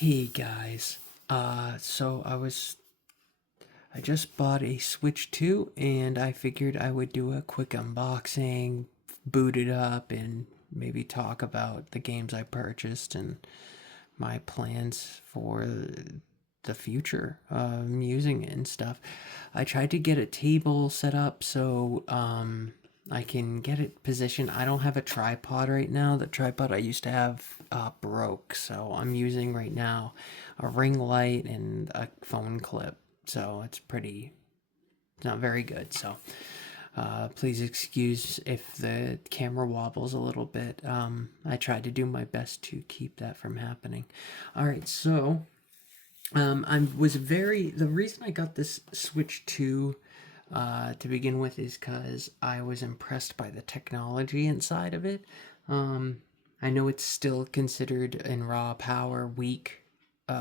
Hey guys, I just bought a Switch 2 and I figured I would do a quick unboxing, boot it up, and maybe talk about the games I purchased and my plans for the future using it and stuff. I tried to get a table set up so I can get it positioned. I don't have a tripod right now. The tripod I used to have broke, so I'm using right now a ring light and a phone clip. So it's not very good. So please excuse if the camera wobbles a little bit. I tried to do my best to keep that from happening. All right, so the reason I got this Switch 2 to begin with is because I was impressed by the technology inside of it. I know it's still considered in raw power weak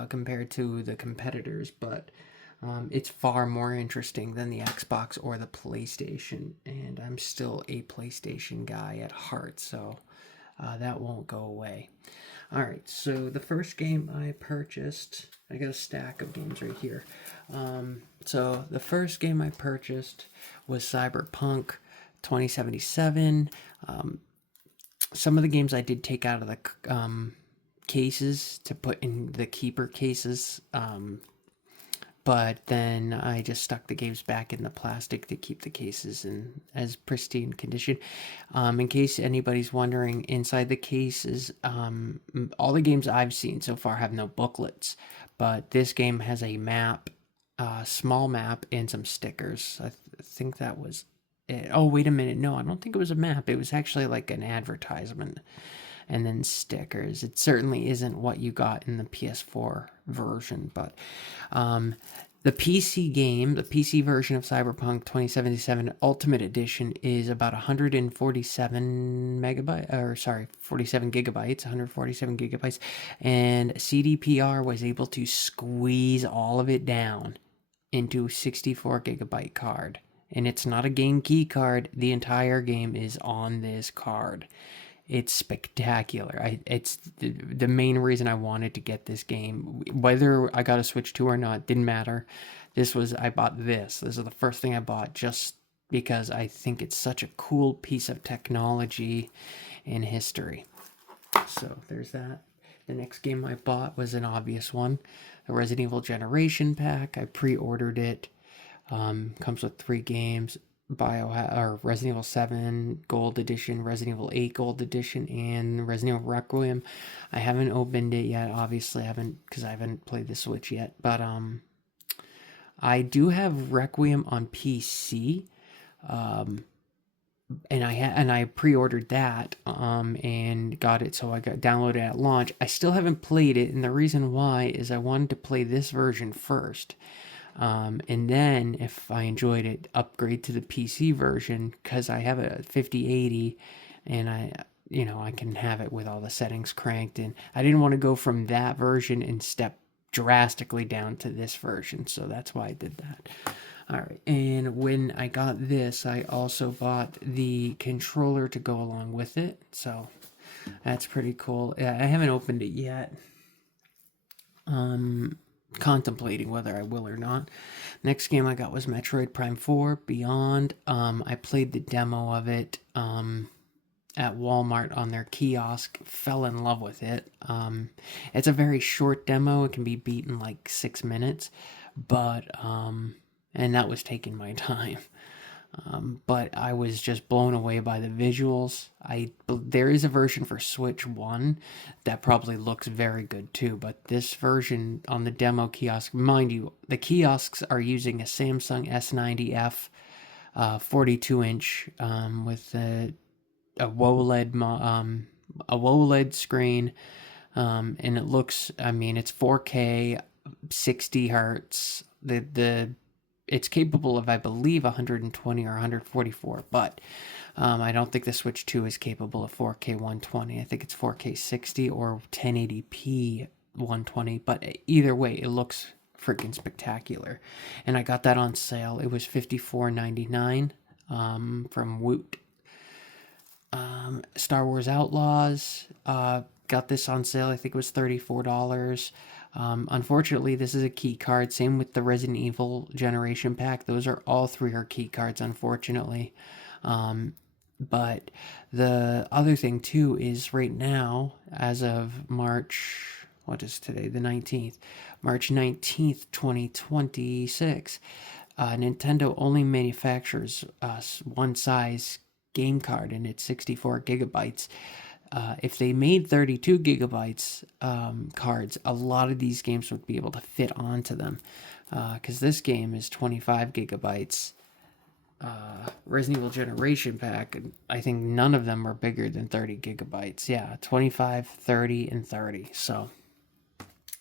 compared to the competitors, but it's far more interesting than the Xbox or the PlayStation, and I'm still a PlayStation guy at heart, so that won't go away. All right, so the first game I purchased, I got a stack of games right here. So the first game I purchased was Cyberpunk 2077. Some of the games I did take out of the cases to put in the keeper cases, but then I just stuck the games back in the plastic to keep the cases in as pristine condition. In case anybody's wondering, inside the cases, all the games I've seen so far have no booklets, but this game has a map, a small map, and some stickers. Think that was it. Oh, wait a minute. No, I don't think it was a map. It was actually like an advertisement and then stickers. It certainly isn't what you got in the PS4 version, but the PC game, the PC version of Cyberpunk 2077 Ultimate Edition is about 147 megabyte, or sorry, 47 gigabytes, 147 gigabytes, and CDPR was able to squeeze all of it down into a 64 gigabyte card. And it's not a game key card. The entire game is on this card. It's spectacular. It's the main reason I wanted to get this game. Whether I got a Switch 2 or not, didn't matter. I bought this. This is the first thing I bought just because I think it's such a cool piece of technology in history. So there's that. The next game I bought was an obvious one, the Resident Evil Generation Pack. I pre-ordered it. Comes with 3 games: or Resident Evil 7 Gold Edition, Resident Evil 8 Gold Edition, and Resident Evil Requiem. I haven't opened it yet. Obviously, I haven't because I haven't played the Switch yet. But I do have Requiem on PC. And I pre-ordered that and got it, so I got downloaded at launch. I still haven't played it, and the reason why is I wanted to play this version first. And then if I enjoyed it, upgrade to the PC version because I have a 5080 and I can have it with all the settings cranked, and I didn't want to go from that version and step drastically down to this version, so that's why I did that. All right, and when I got this, I also bought the controller to go along with it, so that's pretty cool. I haven't opened it yet. Contemplating whether I will or not. Next game I got was Metroid Prime 4 Beyond. I played the demo of it at Walmart on their kiosk, fell in love with it. It's a very short demo, it can be beat in like 6 minutes, but and that was taking my time. But I was just blown away by the visuals. There is a version for Switch 1 that probably looks very good too, but this version on the demo kiosk, mind you, the kiosks are using a Samsung S90F 42-inch with a WOLED screen, and it looks, I mean, it's 4K, 60 hertz. It's capable of, I believe, 120 or 144, but I don't think the Switch 2 is capable of 4K 120. I think it's 4K 60 or 1080p 120, but either way, it looks freaking spectacular. And I got that on sale. It was $54.99 from Woot. Star Wars Outlaws. got this on sale. I think it was $34. Unfortunately, this is a key card. Same with the Resident Evil Generation Pack. Those are all three are key cards, unfortunately. But the other thing too is right now, as of March, what is today? The 19th. March 19th, 2026. Nintendo only manufactures one size game card, and it's 64 gigabytes. If they made 32 gigabytes cards, a lot of these games would be able to fit onto them. Because this game is 25 gigabytes. Resident Evil Generation Pack, I think none of them are bigger than 30 gigabytes. Yeah, 25, 30, and 30. So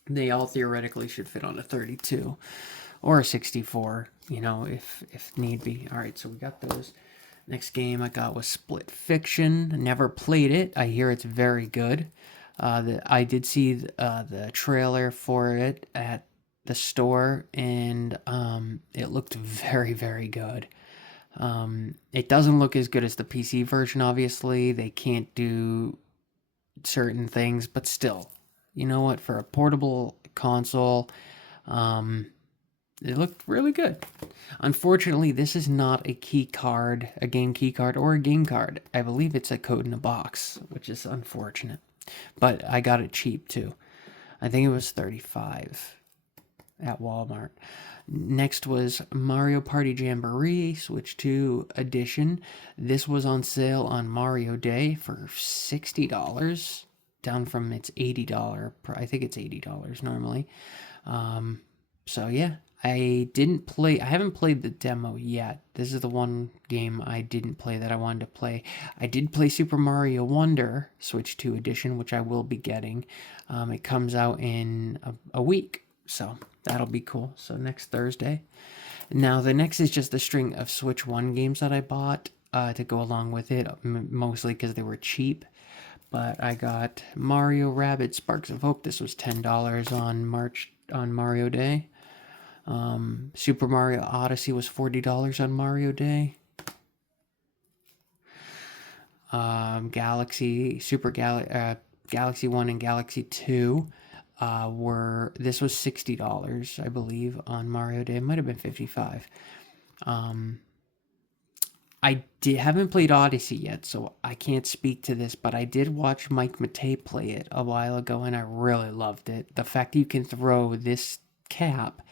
they all theoretically should fit on a 32 or a 64, if need be. All right, so we got those. Next game I got was Split Fiction. Never played it. I hear it's very good. I did see the trailer for it at the store, and it looked very, very good. It doesn't look as good as the PC version, obviously. They can't do certain things, but still, you know what? For a portable console, it looked really good. Unfortunately, this is not a key card, a game key card, or a game card. I believe it's a code in a box, which is unfortunate. But I got it cheap too. I think it was $35 at Walmart. Next was Mario Party Jamboree Switch 2 edition. This was on sale on Mario Day for $60, down from its $80. I think it's $80 normally. So yeah, I haven't played the demo yet. This is the one game I didn't play that I wanted to play. I did play Super Mario Wonder Switch 2 edition, which I will be getting. It comes out in a week. So that'll be cool. So next Thursday. Now the next is just a string of Switch 1 games that I bought to go along with it, mostly because they were cheap. But I got Mario Rabbids Sparks of Hope. This was $10 on Mario Day. Super Mario Odyssey was $40 on Mario Day. Galaxy 1 and Galaxy 2 this was $60, I believe, on Mario Day. It might have been $55. Haven't played Odyssey yet, so I can't speak to this, but I did watch Mike Matei play it a while ago, and I really loved it. The fact that you can throw this cap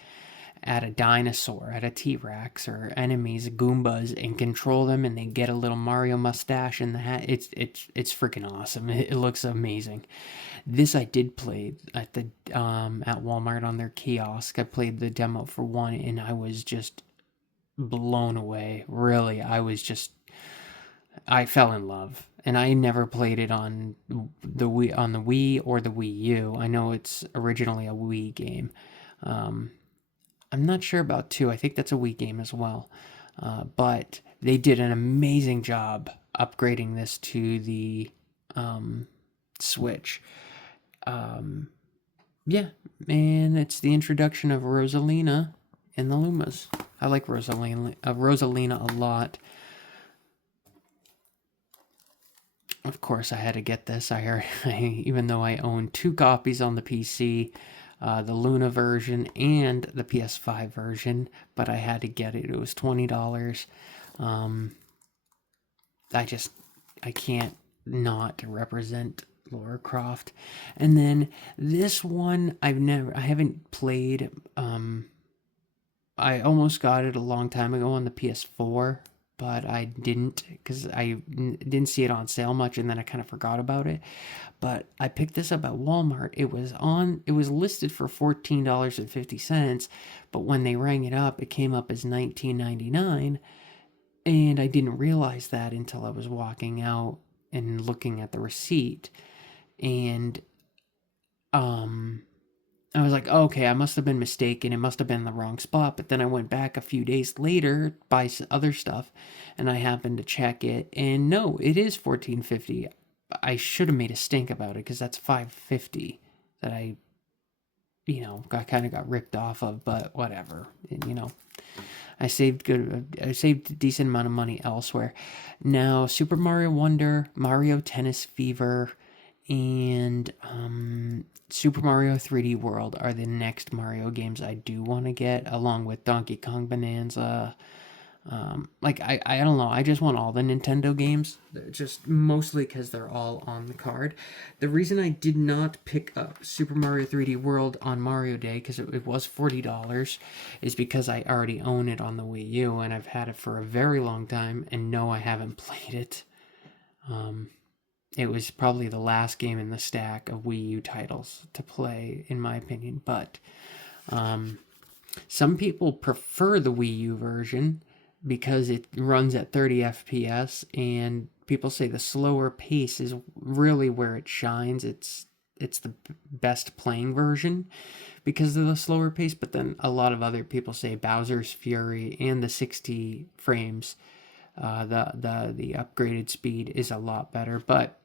at a dinosaur, at a T-Rex, or enemies, Goombas, and control them, and they get a little Mario mustache in the hat. It's freaking awesome. It looks amazing. This I did play at Walmart on their kiosk. I played the demo for one, and I was just blown away. Really, I fell in love. And I never played it on the Wii or the Wii U. I know it's originally a Wii game. I'm not sure about 2. I think that's a Wii game as well. But they did an amazing job upgrading this to the Switch. Yeah, and it's the introduction of Rosalina in the Lumas. I like Rosalina a lot. Of course, I had to get this. Even though I own 2 copies on the PC, the Luna version and the PS5 version, but I had to get it. It was $20. I can't not represent Lara Croft. And then this one I haven't played. I almost got it a long time ago on the PS4, but I didn't because I didn't see it on sale much, and then I kind of forgot about it. But I picked this up at Walmart. It was listed for $14.50, but when they rang it up, it came up as $19.99, and I didn't realize that until I was walking out and looking at the receipt, and I was like, oh, okay, I must have been mistaken. It must have been the wrong spot. But then I went back a few days later to buy other stuff, and I happened to check it, and no, it is $14.50. I should have made a stink about it because that's $5.50 that I got ripped off of. But whatever, I saved a decent amount of money elsewhere. Now, Super Mario Wonder, Mario Tennis Fever, and Super Mario 3D World are the next Mario games I do want to get, along with Donkey Kong Bonanza. I don't know. I just want all the Nintendo games, just mostly because they're all on the card. The reason I did not pick up Super Mario 3D World on Mario Day, because it was $40, is because I already own it on the Wii U and I've had it for a very long time, and no, I haven't played it. It was probably the last game in the stack of Wii U titles to play, in my opinion. But some people prefer the Wii U version because it runs at 30 FPS, and people say the slower pace is really where it shines. It's the best playing version because of the slower pace, but then a lot of other people say Bowser's Fury and the 60 frames, the upgraded speed is a lot better. But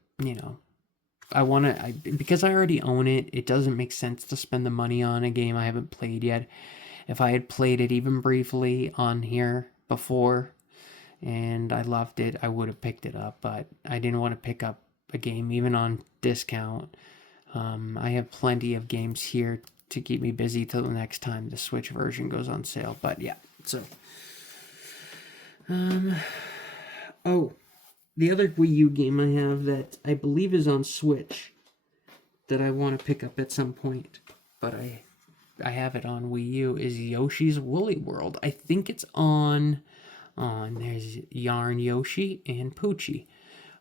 I want to, because I already own it. It doesn't make sense to spend the money on a game I haven't played yet. If I had played it even briefly on here before and I loved it, I would have picked it up. But I didn't want to pick up a game even on discount. I have plenty of games here to keep me busy till the next time the Switch version goes on sale. But yeah, so oh, the other Wii U game I have that I believe is on Switch that I want to pick up at some point, but I have it on Wii U, is Yoshi's Woolly World. I think it's on there's Yarn Yoshi and Poochie.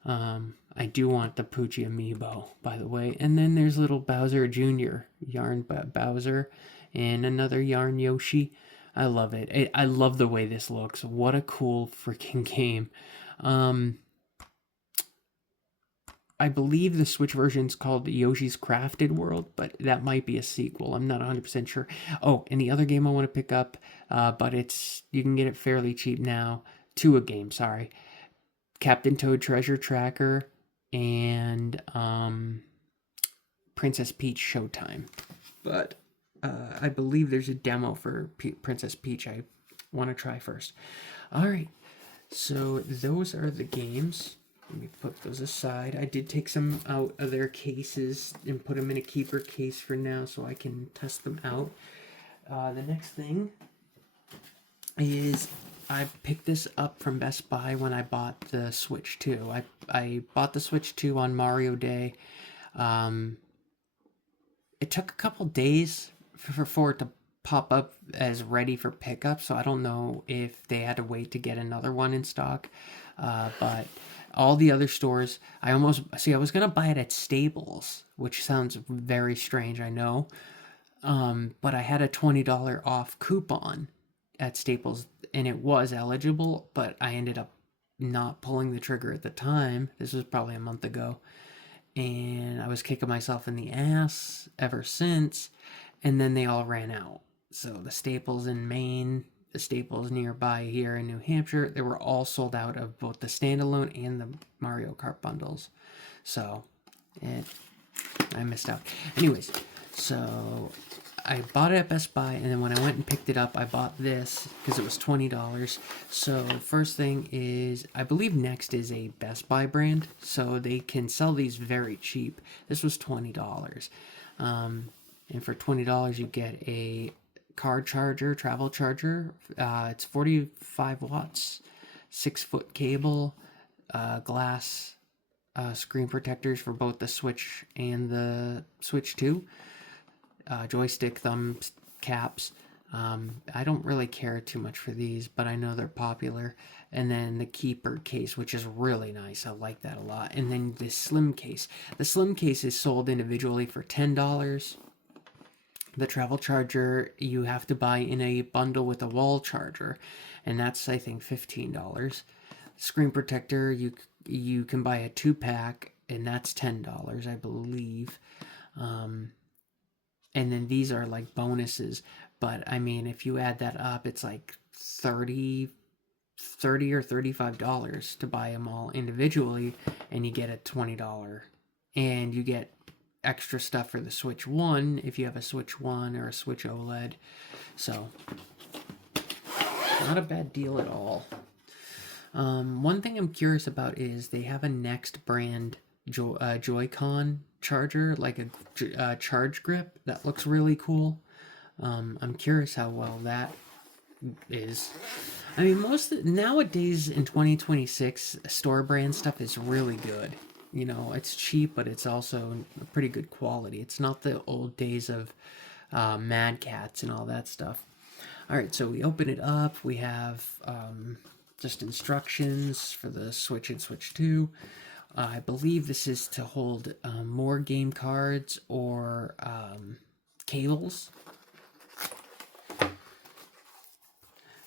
I do want the Poochie amiibo, by the way. And then there's little Bowser Jr., Yarn Bowser, and another Yarn Yoshi. I love it. I love the way this looks. What a cool freaking game. I believe the Switch version is called Yoshi's Crafted World, but that might be a sequel. I'm not 100% sure. Oh, and the other game I want to pick up, but you can get it fairly cheap now. A game, sorry. Captain Toad Treasure Tracker and Princess Peach Showtime. But I believe there's a demo for Princess Peach I want to try first. All right, so those are the games. Let me put those aside. I did take some out of their cases and put them in a keeper case for now so I can test them out. The next thing is I picked this up from Best Buy when I bought the Switch 2. I bought the Switch 2 on Mario Day. It took a couple days for it to pop up as ready for pickup, so I don't know if they had to wait to get another one in stock. But all the other stores, I was gonna buy it at Staples, which sounds very strange, I know. But I had a $20 off coupon at Staples, and it was eligible, but I ended up not pulling the trigger at the time. This was probably a month ago, and I was kicking myself in the ass ever since. And then they all ran out. So the Staples in Maine, the Staples nearby here in New Hampshire, they were all sold out of both the standalone and the Mario Kart bundles. So I missed out. Anyways, so I bought it at Best Buy, and then when I went and picked it up, I bought this because it was $20. So first thing is, I believe Next is a Best Buy brand, so they can sell these very cheap. This was $20. And for $20, you get a car charger, travel charger. It's 45 watts, 6-foot cable, glass screen protectors for both the Switch and the Switch 2. Joystick thumb caps. I don't really care too much for these, but I know they're popular. And then the keeper case, which is really nice. I like that a lot. And then the slim case. The slim case is sold individually for $10. The travel charger you have to buy in a bundle with a wall charger, and that's, I think, $15. Screen protector you can buy a 2-pack, and that's $10, I believe. And then these are like bonuses, but I mean, if you add that up, it's like $30 or $35 to buy them all individually, and you get a $20, and you get extra stuff for the Switch 1 if you have a Switch 1 or a Switch OLED. So not a bad deal at all. One thing I'm curious about is they have a Next brand Joy-Con charger, like a charge grip that looks really cool. I'm curious how well that is. I mean, nowadays in 2026, store brand stuff is really good. You know, it's cheap, but it's also pretty good quality. It's not the old days of Mad Cats and all that stuff. All right, so we open it up. We have just instructions for the Switch and Switch 2. I believe this is to hold more game cards or cables.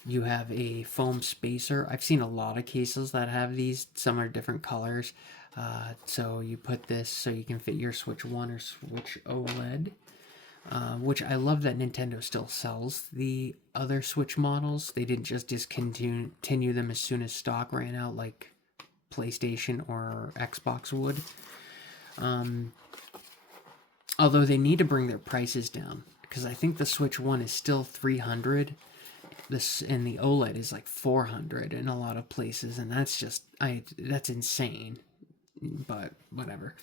You have a foam spacer. I've seen a lot of cases that have these. Some are different colors. So you put this so you can fit your Switch 1 or Switch OLED. Which I love that Nintendo still sells the other Switch models. They didn't just discontinue them as soon as stock ran out like PlayStation or Xbox would. Although they need to bring their prices down, because I think the Switch 1 is still $300. This and the OLED is like $400 in a lot of places, and that's insane. But whatever.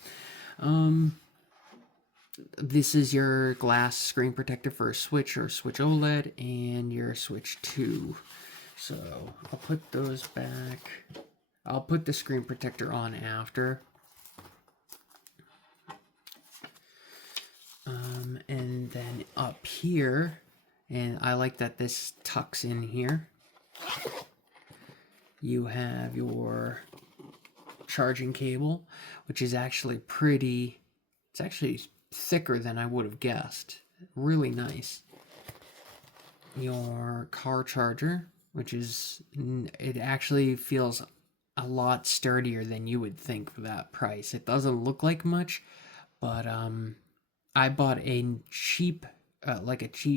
This is your glass screen protector for a Switch or Switch OLED and your Switch 2. So I'll put those back. I'll put the screen protector on after. And then up here, and I like that this tucks in here, you have your charging cable, which is actually it's actually thicker than I would have guessed. Really nice. Your car charger, which it actually feels a lot sturdier than you would think for that price. It doesn't look like much, but I bought a cheap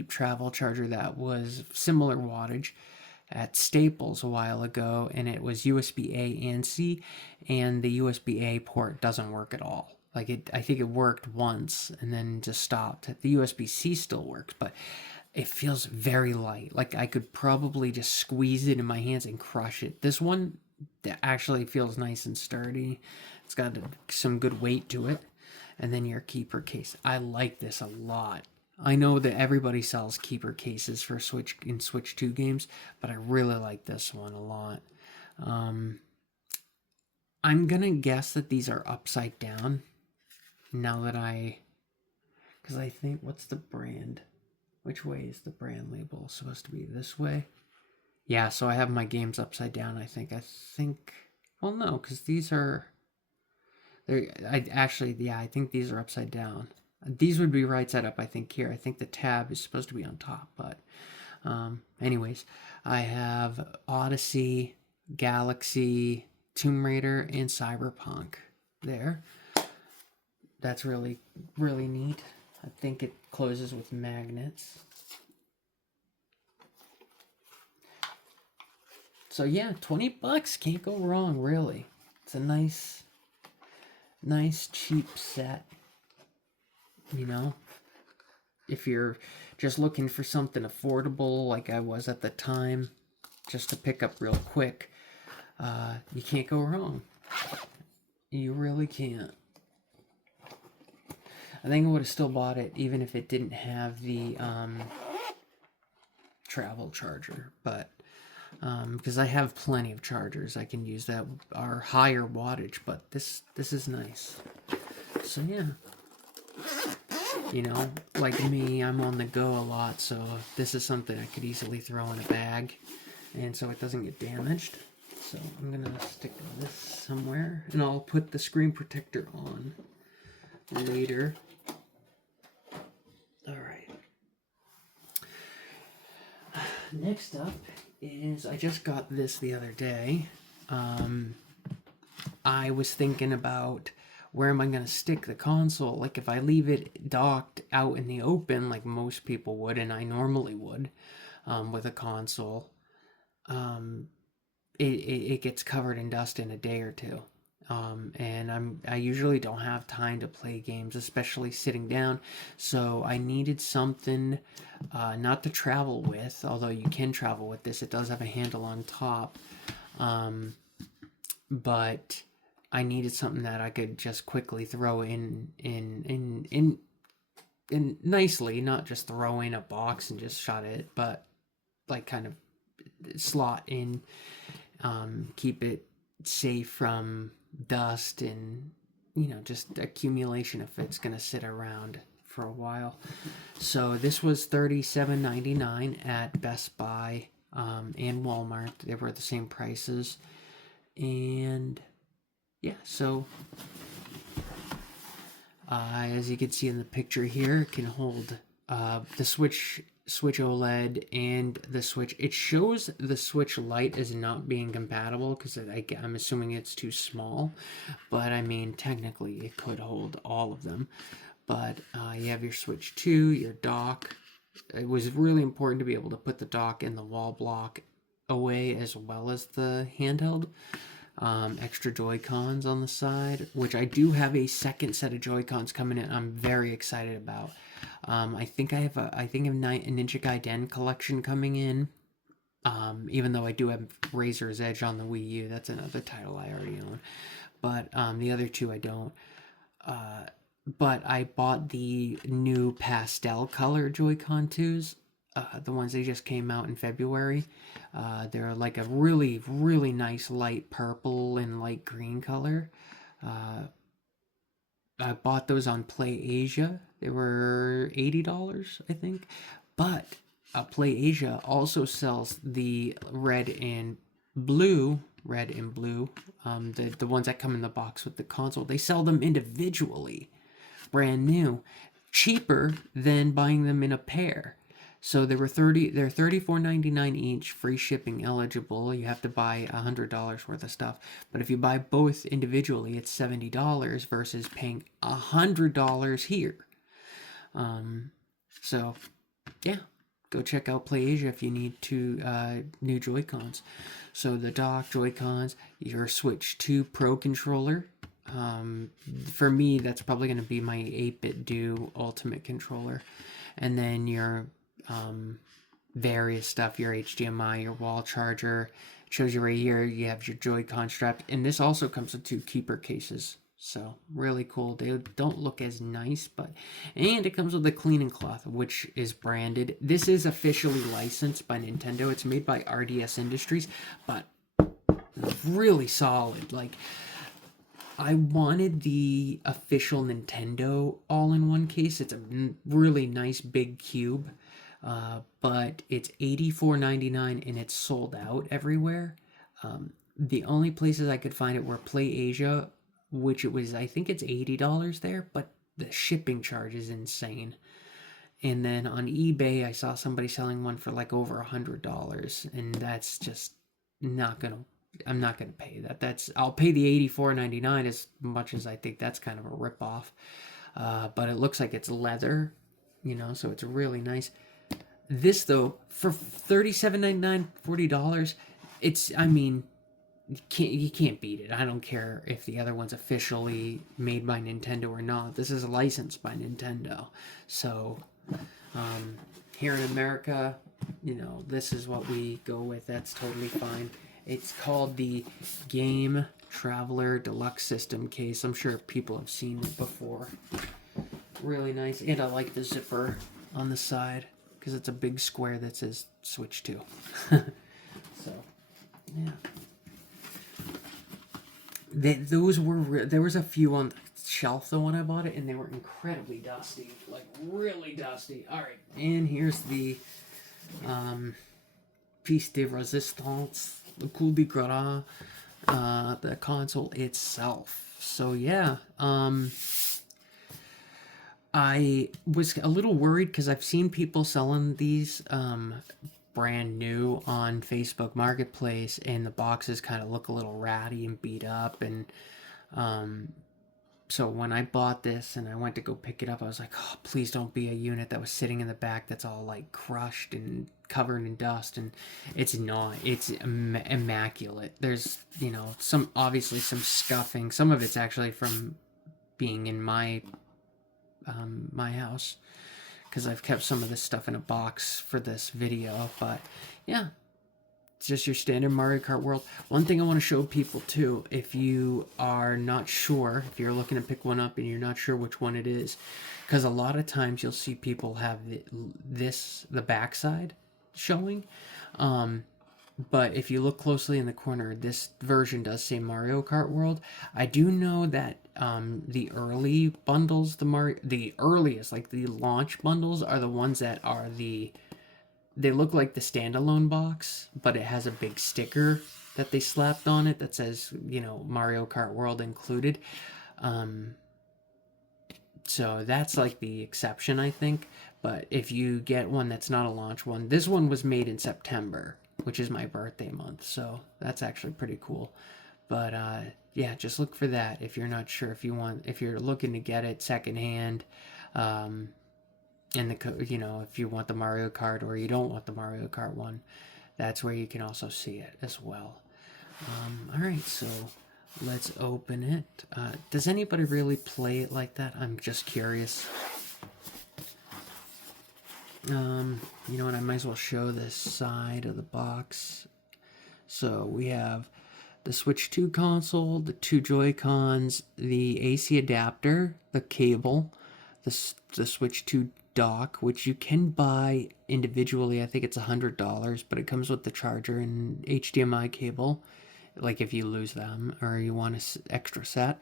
travel charger that was similar wattage at Staples a while ago, and it was USB A and C, and the USB A port doesn't work at all. I think it worked once and then just stopped. The USB C still works, but it feels very light. Like I could probably just squeeze it in my hands and crush it. This one actually feels nice and sturdy. It's got some good weight to it. And then your keeper case. I like this a lot. I know that everybody sells keeper cases for Switch 2 games, but I really like this one a lot. I'm gonna guess that these are upside down. Now that because I think, what's the brand? Which way is the brand label supposed to be? This way? Yeah, so I have my games upside down, I think. Well, no, because these are... I think these are upside down. These would be right side up, I think, here. I think the tab is supposed to be on top, but... anyways, I have Odyssey, Galaxy, Tomb Raider, and Cyberpunk there. That's really, really neat. I think it closes with magnets. So yeah, $20, can't go wrong, really. It's a nice cheap set. You know, if you're just looking for something affordable like I was at the time, just to pick up real quick, you can't go wrong. You really can't. I think I would have still bought it even if it didn't have the travel charger, but because I have plenty of chargers I can use that are higher wattage, but this is nice. So yeah, you know, like me, I'm on the go a lot, so this is something I could easily throw in a bag, and so it doesn't get damaged. So I'm gonna stick this somewhere, and I'll put the screen protector on later. All right. Next up is, I just got this the other day. I was thinking about where am I going to stick the console. Like if I leave it docked out in the open like most people would, and I normally would with a console, it gets covered in dust in a day or two. And I usually don't have time to play games, especially sitting down. So I needed something not to travel with, although you can travel with this. It does have a handle on top, but I needed something that I could just quickly throw in nicely, not just throw in a box and just shut it, but like kind of slot in, keep it safe from dust and just accumulation if it's gonna sit around for a while. So this was $37.99 at Best Buy and Walmart. They were the same prices, and yeah, so as you can see in the picture here, it can hold the Switch OLED and the Switch. It shows the Switch Lite as not being compatible because I'm assuming it's too small, but I mean technically it could hold all of them. But you have your Switch 2, your dock. It was really important to be able to put the dock and the wall block away as well as the handheld. Extra Joy-Cons on the side, which I do have a second set of Joy-Cons coming in. I'm very excited about. I think I have a Ninja Gaiden collection coming in. Even though I do have Razor's Edge on the Wii U, that's another title I already own. But the other two I don't. But I bought the new pastel color Joy-Con 2s, the ones they just came out in February. They're like a really, really nice light purple and light green color. I bought those on Play Asia. They were $80, I think. But Play Asia also sells the red and blue, the ones that come in the box with the console. They sell them individually, brand new, cheaper than buying them in a pair. So they're $34.99 each, free shipping eligible. You have to buy $100 worth of stuff. But if you buy both individually, it's $70 versus paying $100 here. So yeah, go check out Play Asia if you need new Joy-Cons. So the dock, Joy-Cons, your Switch 2 Pro controller. For me, that's probably going to be my 8-bit Do Ultimate controller. And then your various stuff, your HDMI, your wall charger. It shows you right here, you have your Joy-Con strapped. And this also comes with 2 keeper cases. So, really cool. They don't look as nice, and it comes with a cleaning cloth, which is branded. This is officially licensed by Nintendo. It's made by RDS Industries, but really solid. Like, I wanted the official Nintendo all-in-one case. It's a really nice big cube, but it's $84.99 and it's sold out everywhere. The only places I could find it were Play Asia, which I think it's $80 there, but the shipping charge is insane. And then on eBay, I saw somebody selling one for like over $100, and that's just I'm not gonna pay that. I'll pay the $84.99 as much as I think that's kind of a ripoff. But it looks like it's leather, so it's really nice. This though, for $37.99, $40, you can't beat it. I don't care if the other one's officially made by Nintendo or not. This is licensed by Nintendo. So, here in America, this is what we go with. That's totally fine. It's called the Game Traveler Deluxe System case. I'm sure people have seen it before. Really nice. And I like the zipper on the side because it's a big square that says Switch 2. So, yeah. There was a few on the shelf though when I bought it, and they were incredibly dusty, like really dusty. All right, and here's the piece de resistance, the coup de grace, the console itself. So yeah, I was a little worried because I've seen people selling these brand new on Facebook Marketplace, and the boxes kind of look a little ratty and beat up. And so when I bought this and I went to go pick it up, I was like, oh, please don't be a unit that was sitting in the back that's all like crushed and covered in dust. And it's not. It's immaculate. There's obviously some scuffing. Some of it's actually from being in my house, because I've kept some of this stuff in a box for this video. But yeah, just your standard Mario Kart world. One thing I want to show people too, if you are not sure, if you're looking to pick one up and you're not sure which one it is, because a lot of times you'll see people have the backside showing. But if you look closely in the corner, this version does say Mario Kart World. I do know that the early bundles, the earliest, like the launch bundles, are the ones that are they look like the standalone box, but it has a big sticker that they slapped on it that says, Mario Kart World included. So that's like the exception, I think. But if you get one that's not a launch one, this one was made in September, which is my birthday month. So that's actually pretty cool. But yeah, just look for that if you're not sure if you're looking to get it secondhand. And if you want the Mario Kart or you don't want the Mario Kart one, that's where you can also see it as well. All right, so let's open it. Does anybody really play it like that? I'm just curious. You know what? I might as well show this side of the box. So we have the Switch 2 console, the 2 Joy-Cons, the AC adapter, the cable, the Switch 2 dock, which you can buy individually. I think it's $100, but it comes with the charger and HDMI cable, like if you lose them or you want an extra set.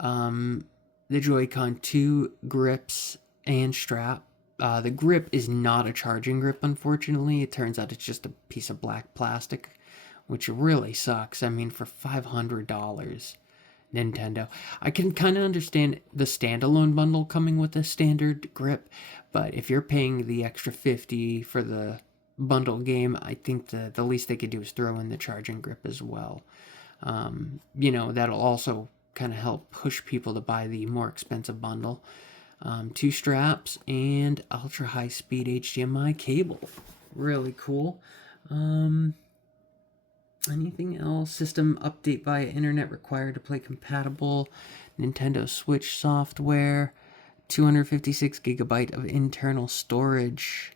The Joy-Con 2 grips and strap. The grip is not a charging grip, unfortunately. It turns out it's just a piece of black plastic, which really sucks. I mean, for $500, Nintendo. I can kind of understand the standalone bundle coming with a standard grip, but if you're paying the extra $50 for the bundle game, I think the least they could do is throw in the charging grip as well. That'll also kind of help push people to buy the more expensive bundle. 2 straps and ultra high speed HDMI cable. Really cool. Anything else? System update via internet required to play compatible Nintendo Switch software. 256 gigabyte of internal storage.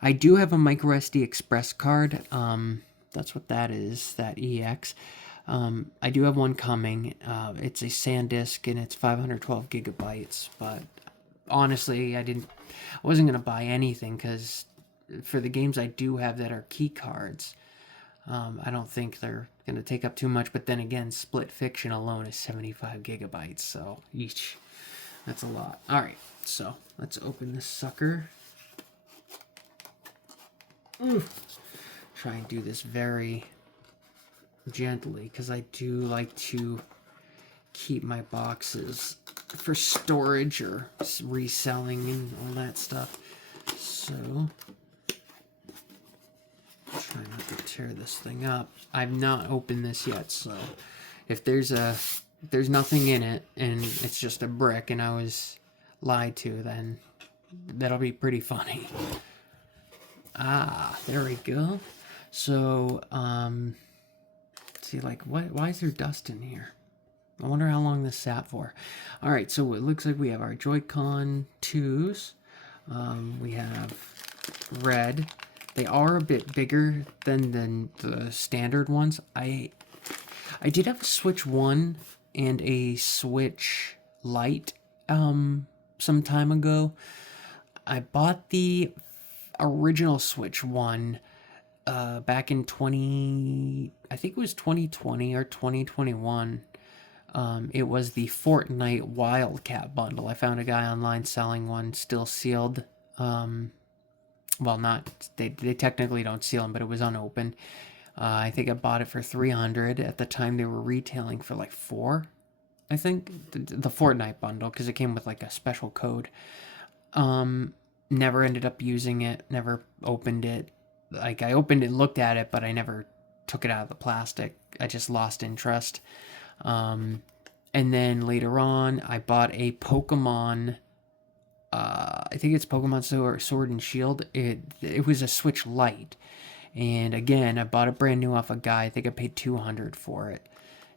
I do have a micro SD express card. That's what that is, that EX. I do have one coming. It's a SanDisk and it's 512 gigabytes. But honestly, I wasn't gonna buy anything because for the games I do have that are key cards, I don't think they're gonna take up too much. But then again, Split Fiction alone is 75 gigabytes, so each. That's a lot. All right, so let's open this sucker. Try and do this very gently because I do like to keep my boxes for storage or reselling and all that stuff. So try not to tear this thing up. I've not opened this yet, so if there's nothing in it and it's just a brick and I was lied to, then that'll be pretty funny. There we go. So see, like, why is there dust in here? I wonder how long this sat for. All right, so it looks like we have our Joy-Con 2s. We have red. They are a bit bigger than the standard ones. I did have a Switch 1 and a Switch Lite some time ago. I bought the original Switch 1 back in I think it was 2020 or 2021. It was the Fortnite Wildcat bundle. I found a guy online selling one still sealed. Well, not, they technically don't seal them, but it was unopened. I think I bought it for $300. At the time they were retailing for like $4, I think, the Fortnite bundle, because it came with like a special code. Never ended up using it, never opened it. Like, I opened it and looked at it, but I never took it out of the plastic. I just lost interest. And then later on, I bought a Pokemon, I think it's Pokemon Sword and Shield. It was a Switch Lite. And again, I bought it brand new off a guy. I think I paid $200 for it.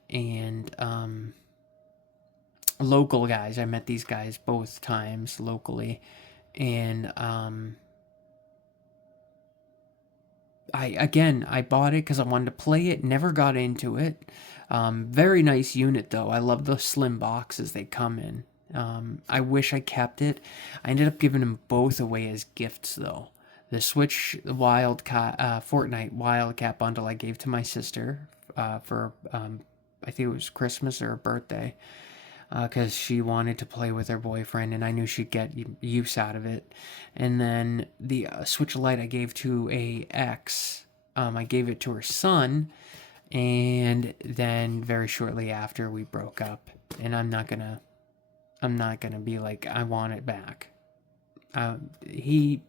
And local guys, I met these guys both times locally. And I bought it because I wanted to play it. Never got into it. Very nice unit though. I love the slim boxes they come in. I wish I kept it. I ended up giving them both away as gifts though. The Switch Wildcat Fortnite Wildcat bundle I gave to my sister for I think it was Christmas or a birthday, because she wanted to play with her boyfriend, and I knew she'd get use out of it. And then the Switch Lite I gave to a ex. I gave it to her son, and then very shortly after we broke up. And I'm not gonna be like I want it back. He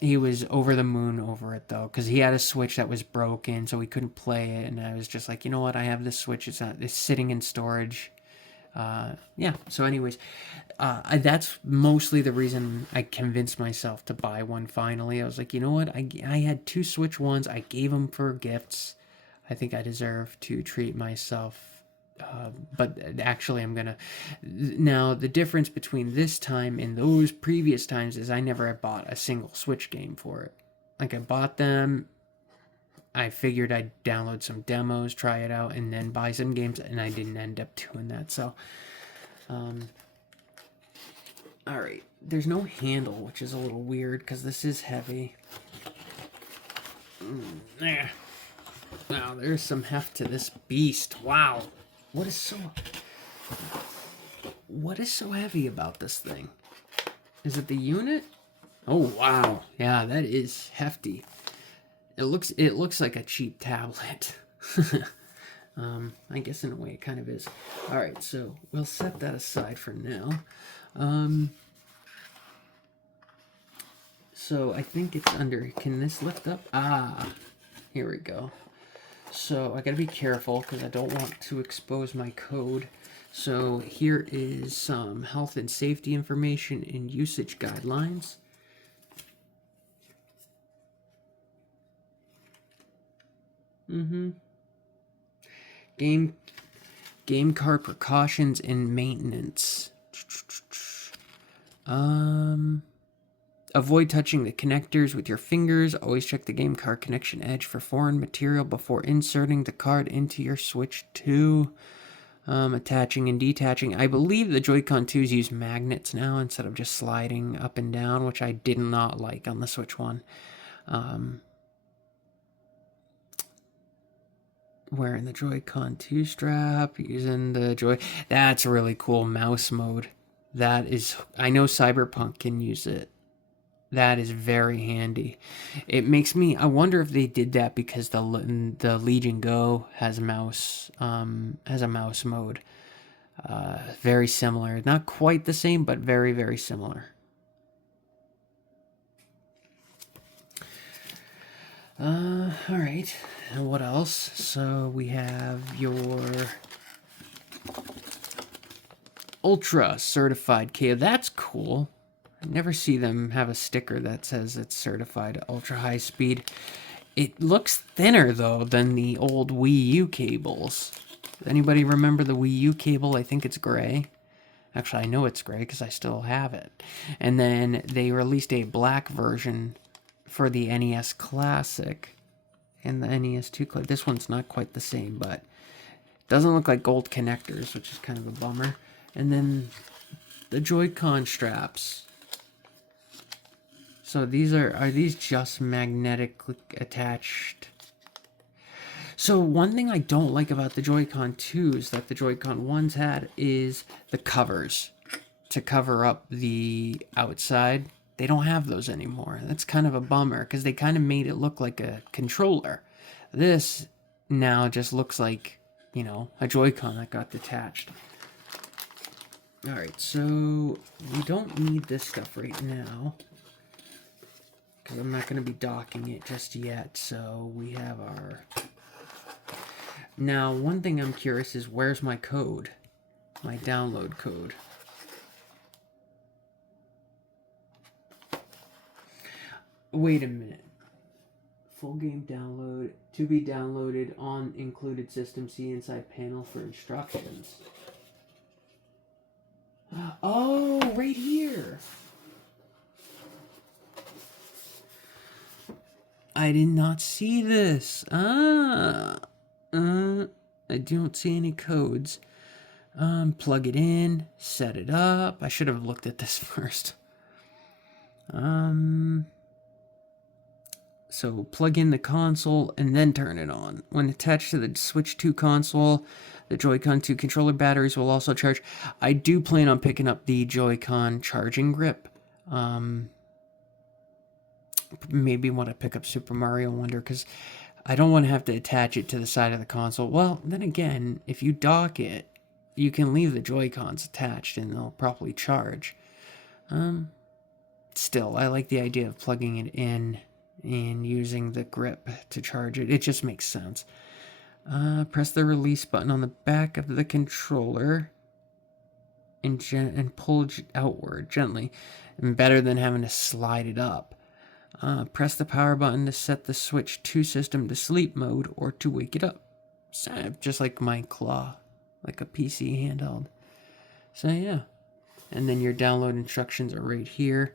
he was over the moon over it though, because he had a Switch that was broken, so he couldn't play it. And I was just like, you know what? I have this Switch. It's sitting in storage. Yeah. So, anyways, that's mostly the reason I convinced myself to buy one. Finally, I was like, you know what? I had two Switch ones. I gave them for gifts. I think I deserve to treat myself. But actually, I'm gonna. Now, the difference between this time and those previous times is I never bought a single Switch game for it. Like, I bought them, I figured I'd download some demos, try it out, and then buy some games, and I didn't end up doing that. So, alright. There's no handle, which is a little weird, because this is heavy. Now, there's some heft to this beast. Wow. What is so heavy about this thing? Is it the unit? Oh wow. Yeah, that is hefty. It looks like a cheap tablet. I guess in a way it kind of is. All right, so we'll set that aside for now. So I think it's under. Can this lift up? Ah, here we go. So I gotta be careful because I don't want to expose my code. So here is some health and safety information and usage guidelines. Game card precautions and maintenance. Avoid touching the connectors with your fingers. Always check the game card connection edge for foreign material before inserting the card into your Switch 2. Attaching and detaching. I believe the Joy-Con 2s use magnets now instead of just sliding up and down, which I did not like on the Switch 1. Wearing the Joy-Con 2 strap, using the Joy... That's really cool. Mouse mode. That is... I know Cyberpunk can use it. That is very handy. It makes me... I wonder if they did that because the Legion Go has a mouse mode. Very similar. Not quite the same, but very, very similar. Alright. And what else? So we have your Ultra Certified KO. That's cool. I never see them have a sticker that says it's certified ultra high speed. It looks thinner though than the old Wii U cables. Anybody remember the Wii U cable? I think it's gray. Actually, I know it's gray because I still have it. And then they released a black version for the NES Classic and the NES 2 Classic. This one's not quite the same, but it doesn't look like gold connectors, which is kind of a bummer. And then the Joy-Con straps. So these are these just magnetically attached? So one thing I don't like about the Joy-Con 2s that the Joy-Con 1s had is the covers to cover up the outside. They don't have those anymore. That's kind of a bummer because they kind of made it look like a controller. This now just looks like, you know, a Joy-Con that got detached. Alright, so we don't need this stuff right now. I'm not going to be docking it just yet, so we have our... Now, one thing I'm curious is where's my code? My download code. Wait a minute. Full game download, to be downloaded on included system, see inside panel for instructions. Oh, right here. I did not see this. I don't see any codes. Plug it in, set it up. I should have looked at this first. So plug in the console and then turn it on. When attached to the Switch 2 console, the Joy-Con 2 controller batteries will also charge. I do plan on picking up the Joy-Con charging grip. Maybe want to pick up Super Mario Wonder because I don't want to have to attach it to the side of the console. Well, then again, if you dock it, you can leave the Joy-Cons attached and they'll probably charge. Still, I like the idea of plugging it in and using the grip to charge it. It just makes sense. Press the release button on the back of the controller and pull outward gently. And better than having to slide it up. Press the power button to set the Switch 2 system to sleep mode or to wake it up. So, just like my claw, like a PC handheld. So yeah. And then your download instructions are right here.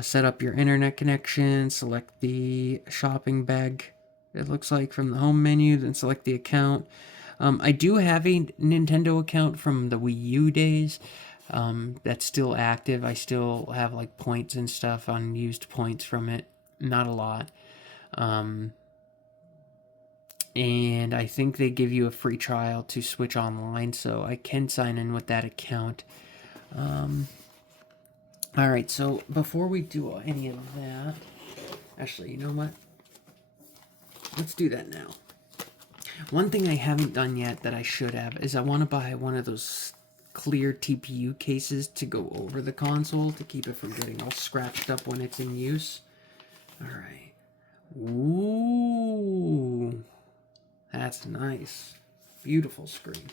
Set up your internet connection, select the shopping bag, it looks like, from the home menu, then select the account. I do have a Nintendo account from the Wii U days. That's still active. I still have like points and stuff, unused points from it. Not a lot. And I think they give you a free trial to Switch Online, so I can sign in with that account. Alright, so before we do any of that, actually, you know what? Let's do that now. One thing I haven't done yet that I should have is I want to buy one of those clear TPU cases to go over the console to keep it from getting all scratched up when it's in use. Alright. Ooh. That's nice. Beautiful screen.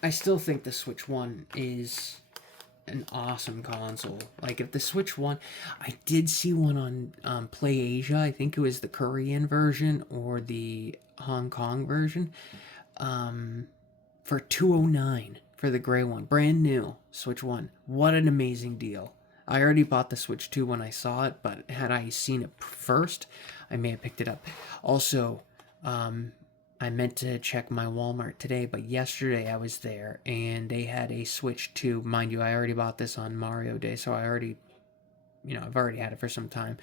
I still think the Switch 1 is an awesome console. Like, if the Switch 1... I did see one on Play Asia. I think it was the Korean version or the Hong Kong version. For $209 for the gray one. Brand new Switch 1. What an amazing deal. I already bought the Switch 2 when I saw it, but had I seen it first, I may have picked it up. Also, I meant to check my Walmart today, but yesterday I was there, and they had a Switch 2. Mind you, I already bought this on Mario Day, so I've already had it for some time.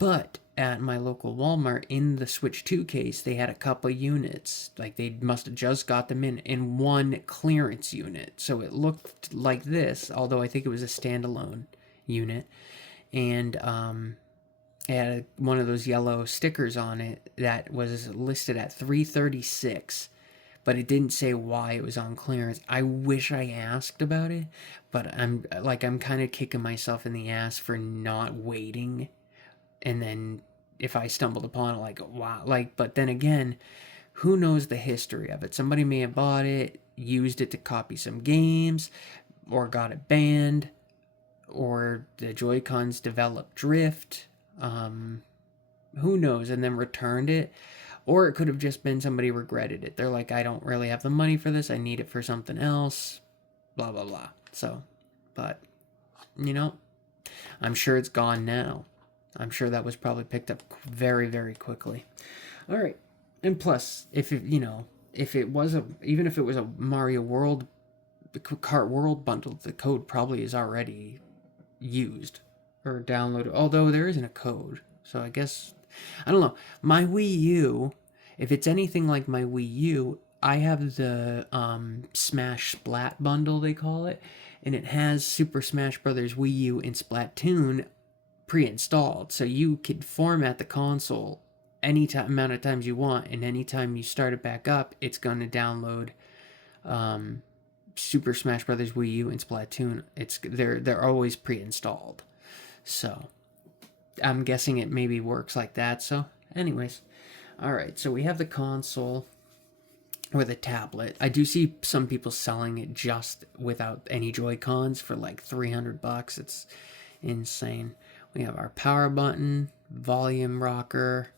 But at my local Walmart, in the Switch 2 case, they had a couple units. Like, they must have just got them in one clearance unit. So it looked like this, although I think it was a standalone unit. And it had one of those yellow stickers on it that was listed at $336, but it didn't say why it was on clearance. I wish I asked about it, but I'm kind of kicking myself in the ass for not waiting. And then if I stumbled upon it, like, wow, like, but then again, who knows the history of it? Somebody may have bought it, used it to copy some games, or got it banned, or the Joy-Cons developed drift. Who knows, and then returned it. Or it could have just been somebody regretted it. They're like, I don't really have the money for this, I need it for something else, blah, blah, blah. So, but, I'm sure it's gone now. I'm sure that was probably picked up very, very quickly. All right. And plus, even if it was a Mario World, Kart World bundle, the code probably is already used or downloaded. Although there isn't a code. So I guess, I don't know. My Wii U, if it's anything like my Wii U, I have the Smash Splat bundle, they call it. And it has Super Smash Bros. Wii U and Splatoon pre-installed, so you could format the console any amount of times you want, and anytime you start it back up, it's going to download Super Smash Bros. Wii U and Splatoon. They're always pre-installed, so I'm guessing it maybe works like that. So anyways, all right, so we have the console or the tablet. I do see some people selling it just without any Joy-Cons for like $300. It's insane. We have our power button, volume rocker.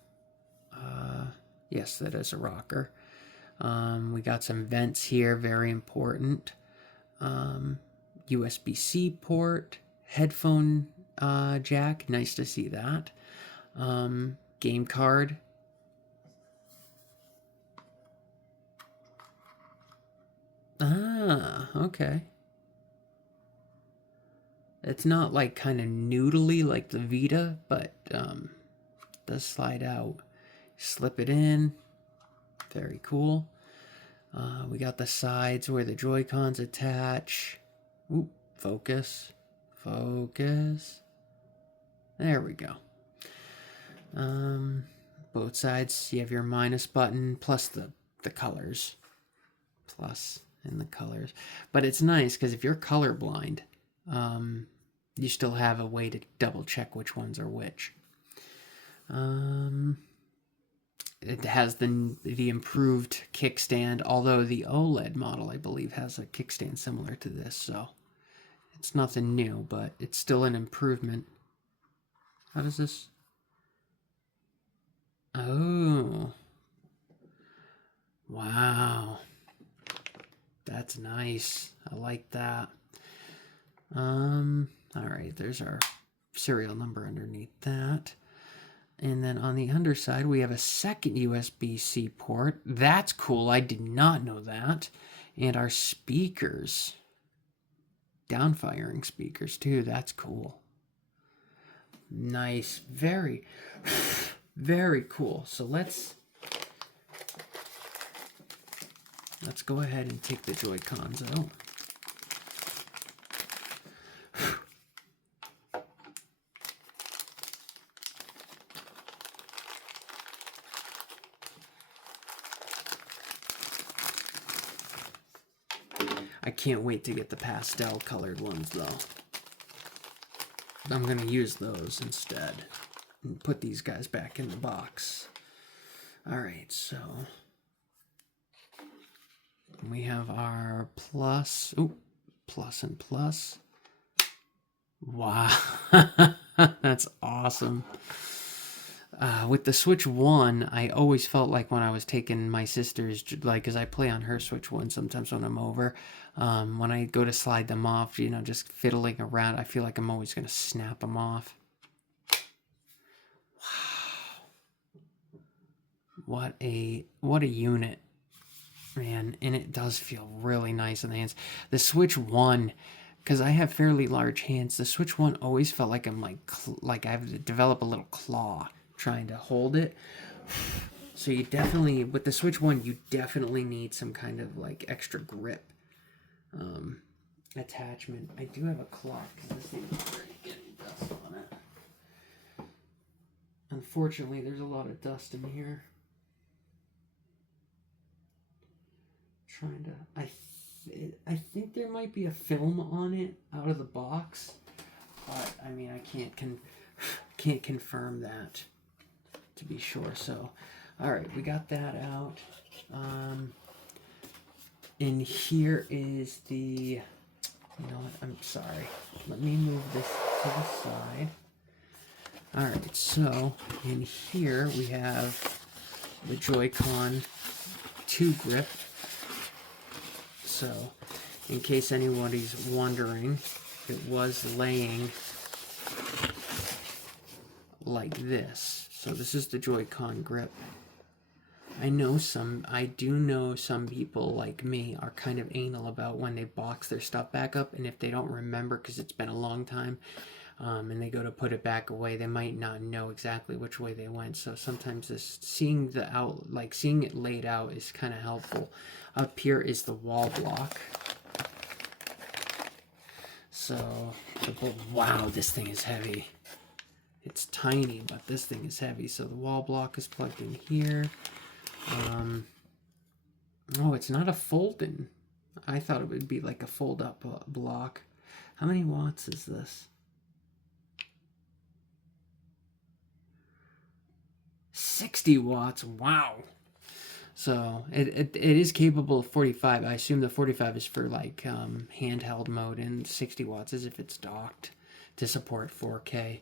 Yes, that is a rocker. We got some vents here, very important. USB-C port, headphone jack. Nice to see that. Game card. Ah, okay. It's not like kind of noodly like the Vita, but does slide out. Slip it in. Very cool. We got the sides where the Joy-Cons attach. Oop, focus. Focus. There we go. Both sides, you have your minus button plus the colors. Plus in the colors. But it's nice because if you're colorblind, you still have a way to double check which ones are which. It has the improved kickstand, although the OLED model, I believe, has a kickstand similar to this, so it's nothing new, but it's still an improvement. How does this... Oh. Wow. That's nice. I like that. Alright, there's our serial number underneath that. And then on the underside, we have a second USB-C port. That's cool. I did not know that. And our speakers. Downfiring speakers, too. That's cool. Nice. Very, very cool. So let's go ahead and take the Joy-Cons out. I can't wait to get the pastel colored ones though. I'm gonna use those instead and put these guys back in the box. Alright, so we have our plus, plus and plus. Wow, that's awesome. With the Switch 1, I always felt like when I was taking my sister's, like, because I play on her Switch 1 sometimes when I'm over, when I go to slide them off, you know, just fiddling around, I feel like I'm always going to snap them off. Wow. What a unit, man. And it does feel really nice in the hands. The Switch 1, because I have fairly large hands, the Switch 1 always felt like I'm like I have to develop a little claw trying to hold it. So you definitely, with the Switch 1, you definitely need some kind of like extra grip attachment. I do have a clock because this thing is already getting dust on it. Unfortunately, there's a lot of dust in here. Trying to, I think there might be a film on it out of the box, but I mean I can't confirm that to be sure. So, all right, we got that out. And here is the, you know what? I'm sorry. Let me move this to the side. All right, so in here we have the Joy-Con 2 grip. So, in case anybody's wondering, it was laying like this. So this is the Joy-Con grip. I do know some people like me are kind of anal about when they box their stuff back up, and if they don't remember because it's been a long time, and they go to put it back away, they might not know exactly which way they went. So sometimes seeing it laid out is kind of helpful. Up here is the wall block. So, wow, this thing is heavy. It's tiny, but this thing is heavy. So the wall block is plugged in here. Oh, it's not a fold-in. I thought it would be like a fold-up block. How many watts is this? 60 watts. Wow. So it is capable of 45. I assume the 45 is for like handheld mode, and 60 watts is if it's docked to support 4K.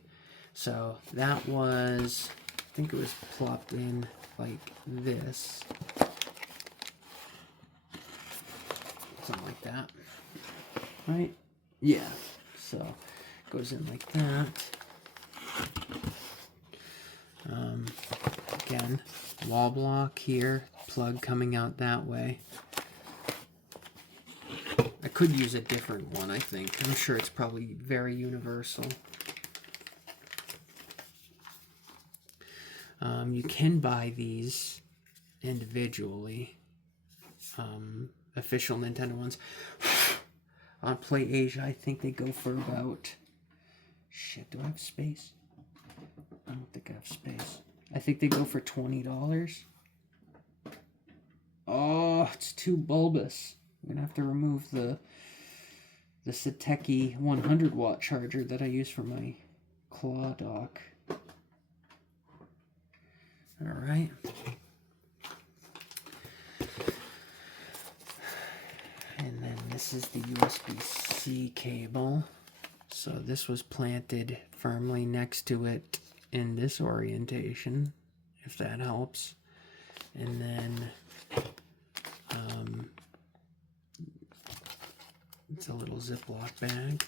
So that was, I think it was plopped in like this. Something like that. Right? Yeah. So Goes in like that. Again, wall block here, plug coming out that way. I could use a different one, I think. I'm sure it's probably very universal. You can buy these individually. Official Nintendo ones. On Play Asia, I think they go for about... Shit, do I have space? I don't think I have space. I think they go for $20. Oh, it's too bulbous. I'm going to have to remove the Sateki 100 watt charger that I use for my claw dock. Alright. And then this is the USB-C cable. So this was planted firmly next to it in this orientation, if that helps. And then it's a little Ziploc bag.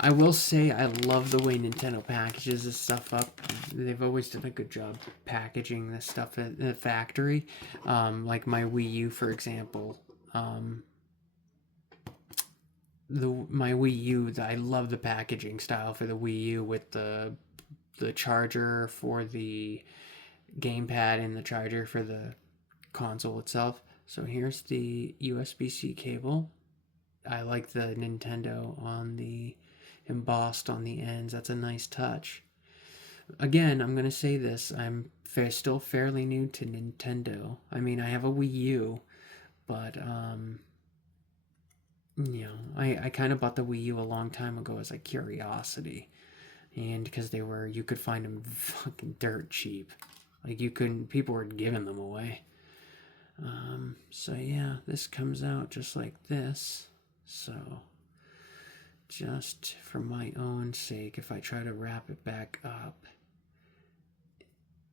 I will say I love the way Nintendo packages this stuff up. They've always done a good job packaging this stuff at the factory. Like my Wii U, for example. My Wii U, I love the packaging style for the Wii U with the charger for the gamepad and the charger for the console itself. So here's the USB-C cable. I like the Nintendo on the embossed on the ends. That's a nice touch. Again, I'm going to say this. I'm still fairly new to Nintendo. I mean, I have a Wii U, but, you know, I kind of bought the Wii U a long time ago as a curiosity. And because you could find them fucking dirt cheap. Like, people were giving them away. So yeah, this comes out just like this. So, just for my own sake, if I try to wrap it back up,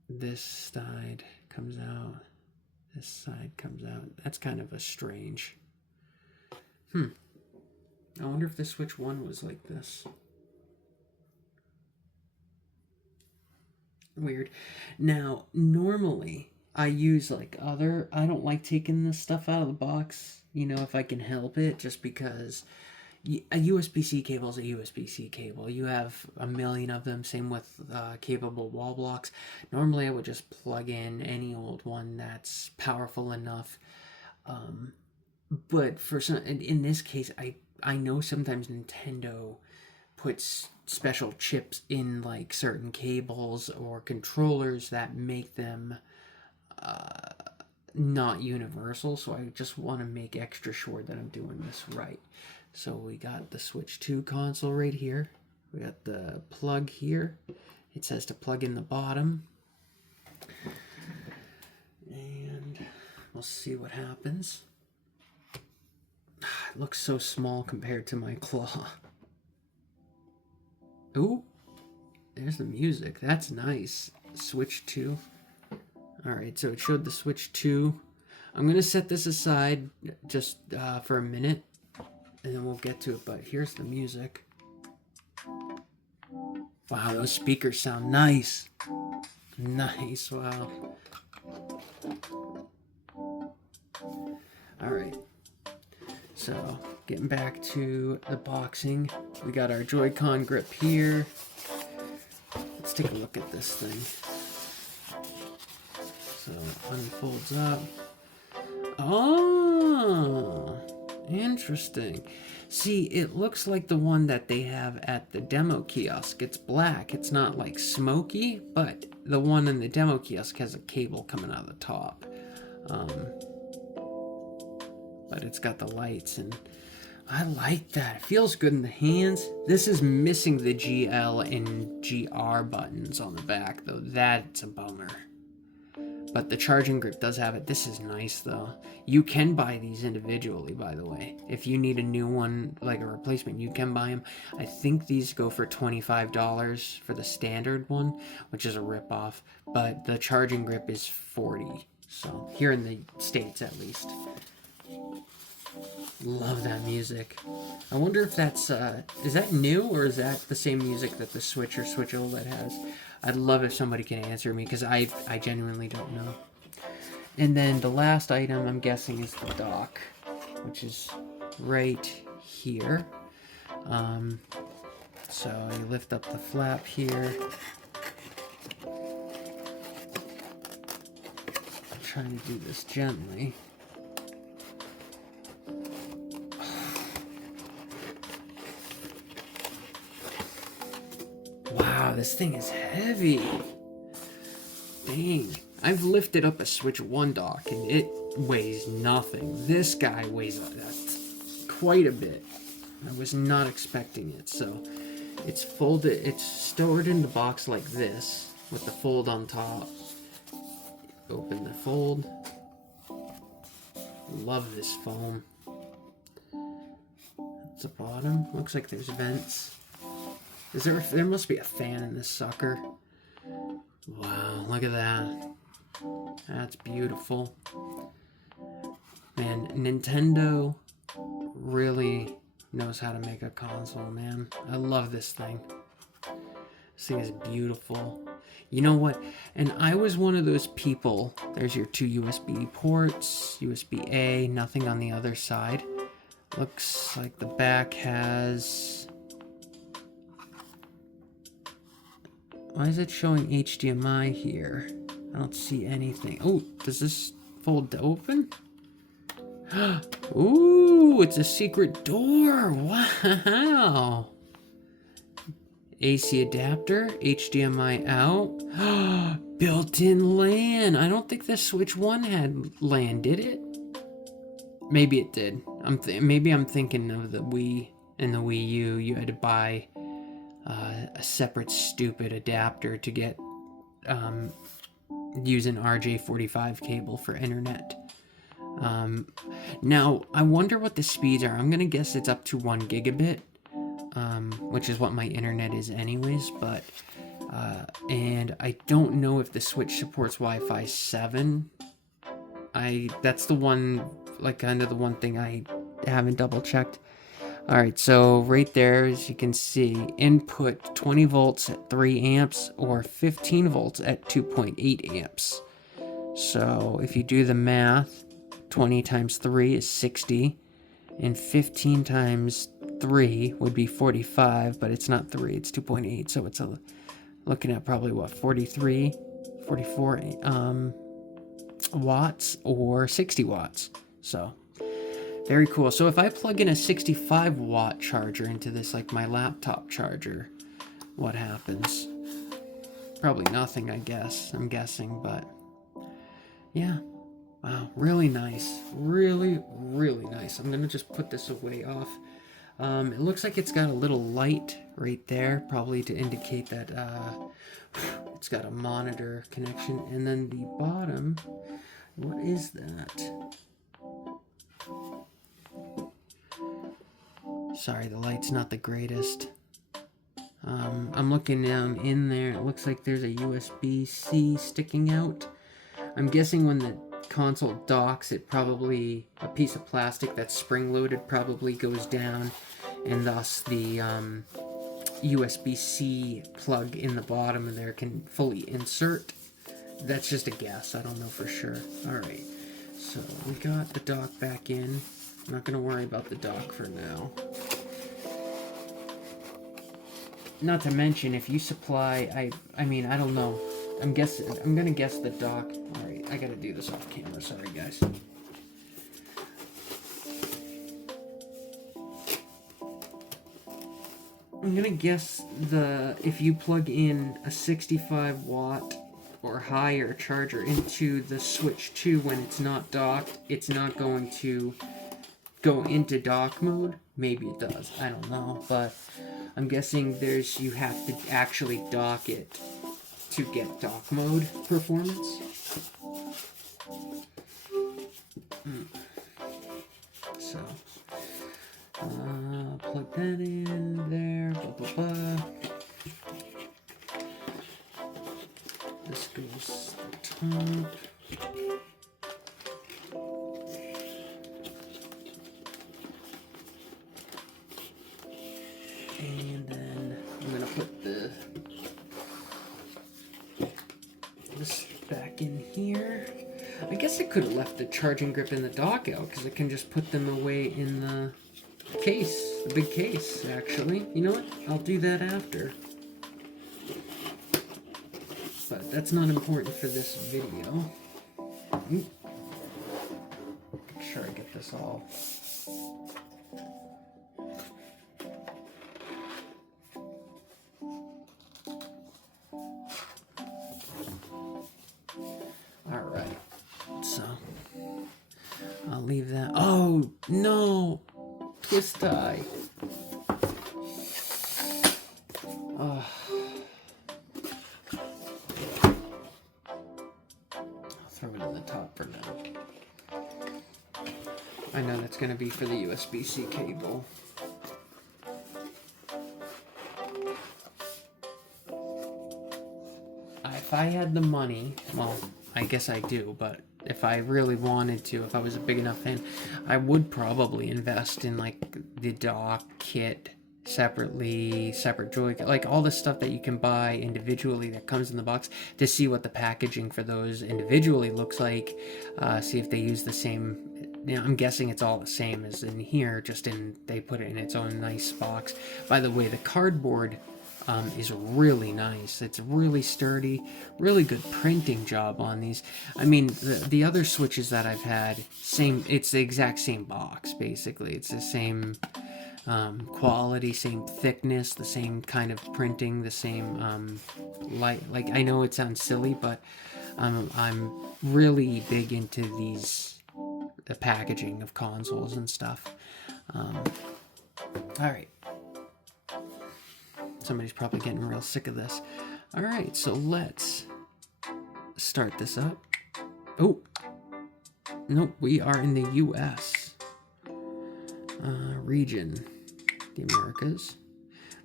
this side comes out, this side comes out. That's kind of a strange. I wonder if the Switch 1 was like this. Weird. Now, normally, I use I don't like taking this stuff out of the box, you know, if I can help it, just because a USB-C cable is a USB-C cable. You have a million of them, same with capable wall blocks. Normally, I would just plug in any old one that's powerful enough. But in this case, I know sometimes Nintendo puts special chips in like certain cables or controllers that make them not universal, so I just want to make extra sure that I'm doing this right. So we got the Switch 2 console right here. We got the plug here. It says to plug in the bottom. And we'll see what happens. It looks so small compared to my claw. Ooh, there's the music. That's nice. Switch 2. Alright, so it showed the Switch 2. I'm going to set this aside just for a minute, and then we'll get to it, but here's the music. Wow, those speakers sound nice. Nice, wow. Alright, so getting back to the boxing. We got our Joy-Con grip here. Let's take a look at this thing. So it unfolds up. Oh, interesting. See, it looks like the one that they have at the demo kiosk. It's black. It's not like smoky, but the one in the demo kiosk has a cable coming out of the top. But it's got the lights, and I like that. It feels good in the hands. This is missing the GL and GR buttons on the back, though. That's a bummer. But the charging grip does have it. This is nice, though. You can buy these individually, by the way. If you need a new one, like a replacement, you can buy them. I think these go for $25 for the standard one, which is a ripoff. But the charging grip is $40. So, here in the States, at least. Love that music. I wonder if that's, is that new or is that the same music that the Switch or Switch OLED has? I'd love if somebody can answer me because I genuinely don't know. And then the last item I'm guessing is the dock, which is right here. So you lift up the flap here. I'm trying to do this gently. Wow, this thing is heavy. Dang. I've lifted up a Switch 1 dock and it weighs nothing. This guy weighs quite a bit. I was not expecting it. So it's folded, it's stored in the box like this with the fold on top. Open the fold. Love this foam. That's the bottom. Looks like there's vents. There must be a fan in this sucker. Wow, look at that. That's beautiful. Man, Nintendo really knows how to make a console, man. I love this thing. This thing is beautiful. You know what? And I was one of those people. There's your 2 USB ports, USB-A, nothing on the other side. Looks like the back has... Why is it showing HDMI here? I don't see anything. Oh, does this fold open? Ooh, it's a secret door. Wow. AC adapter, HDMI out. Built-in LAN. I don't think the Switch 1 had LAN, did it? Maybe it did. Maybe I'm thinking of the Wii and the Wii U. You had to buy a separate stupid adapter to get use an RJ45 cable for internet. Now, I wonder what the speeds are. I'm gonna guess it's up to 1 gigabit, which is what my internet is anyways, but and I don't know if the Switch supports Wi-Fi 7. That's the one, like, kind of the one thing I haven't double checked. Alright, so right there, as you can see, input 20 volts at 3 amps or 15 volts at 2.8 amps. So if you do the math, 20 times 3 is 60, and 15 times 3 would be 45, but it's not 3, it's 2.8, so it's looking at probably, what, 44 watts or 60 watts. So very cool. So if I plug in a 65 watt charger into this, like my laptop charger, what happens? Probably nothing, I guess. I'm guessing, but yeah. Wow, really nice. Really, really nice. I'm gonna just put this away off. It looks like it's got a little light right there, probably to indicate that it's got a monitor connection. And then the bottom, what is that? Sorry, the light's not the greatest. I'm looking down in there. It looks like there's a USB-C sticking out. I'm guessing when the console docks, it probably, a piece of plastic that's spring-loaded probably goes down, and thus the USB-C plug in the bottom of there can fully insert. That's just a guess. I don't know for sure. Alright, so we got the dock back in. I'm not going to worry about the dock for now. Not to mention, if you supply, I mean, I don't know. I'm going to guess the dock. Alright, I got to do this off camera. Sorry, guys. I'm going to guess if you plug in a 65 watt or higher charger into the Switch 2 when it's not docked, it's not going to go into dock mode. Maybe it does, I don't know, but I'm guessing you have to actually dock it to get dock mode performance. So plug that in there, blah blah blah. This goes to the top. And then I'm gonna put this back in here. I guess I could have left the charging grip and the dock out because I can just put them away in the case, the big case, actually. You know what? I'll do that after. But that's not important for this video. Make sure I get this all. Alright, so I'll leave that. Oh no! Twist tie. Oh. I'll throw it in the top for now. I know that's going to be for the USB-C cable. If I had the money, well, I guess I do, but if I really wanted to, if I was a big enough fan, I would probably invest in like the dock kit separately, separate joy, like all the stuff that you can buy individually that comes in the box to see what the packaging for those individually looks like. See if they use the same. You know, I'm guessing it's all the same as in here, just they put it in its own nice box. By the way, the cardboard is really nice. It's really sturdy, really good printing job on these. I mean, the other Switches that I've had, it's the exact same box, basically. It's the same quality, same thickness, the same kind of printing, the same light. Like, I know it sounds silly, but I'm really big into the packaging of consoles and stuff. All right. Somebody's probably getting real sick of this. All right, so let's start this up. Oh, nope, we are in the U.S. Region, the Americas.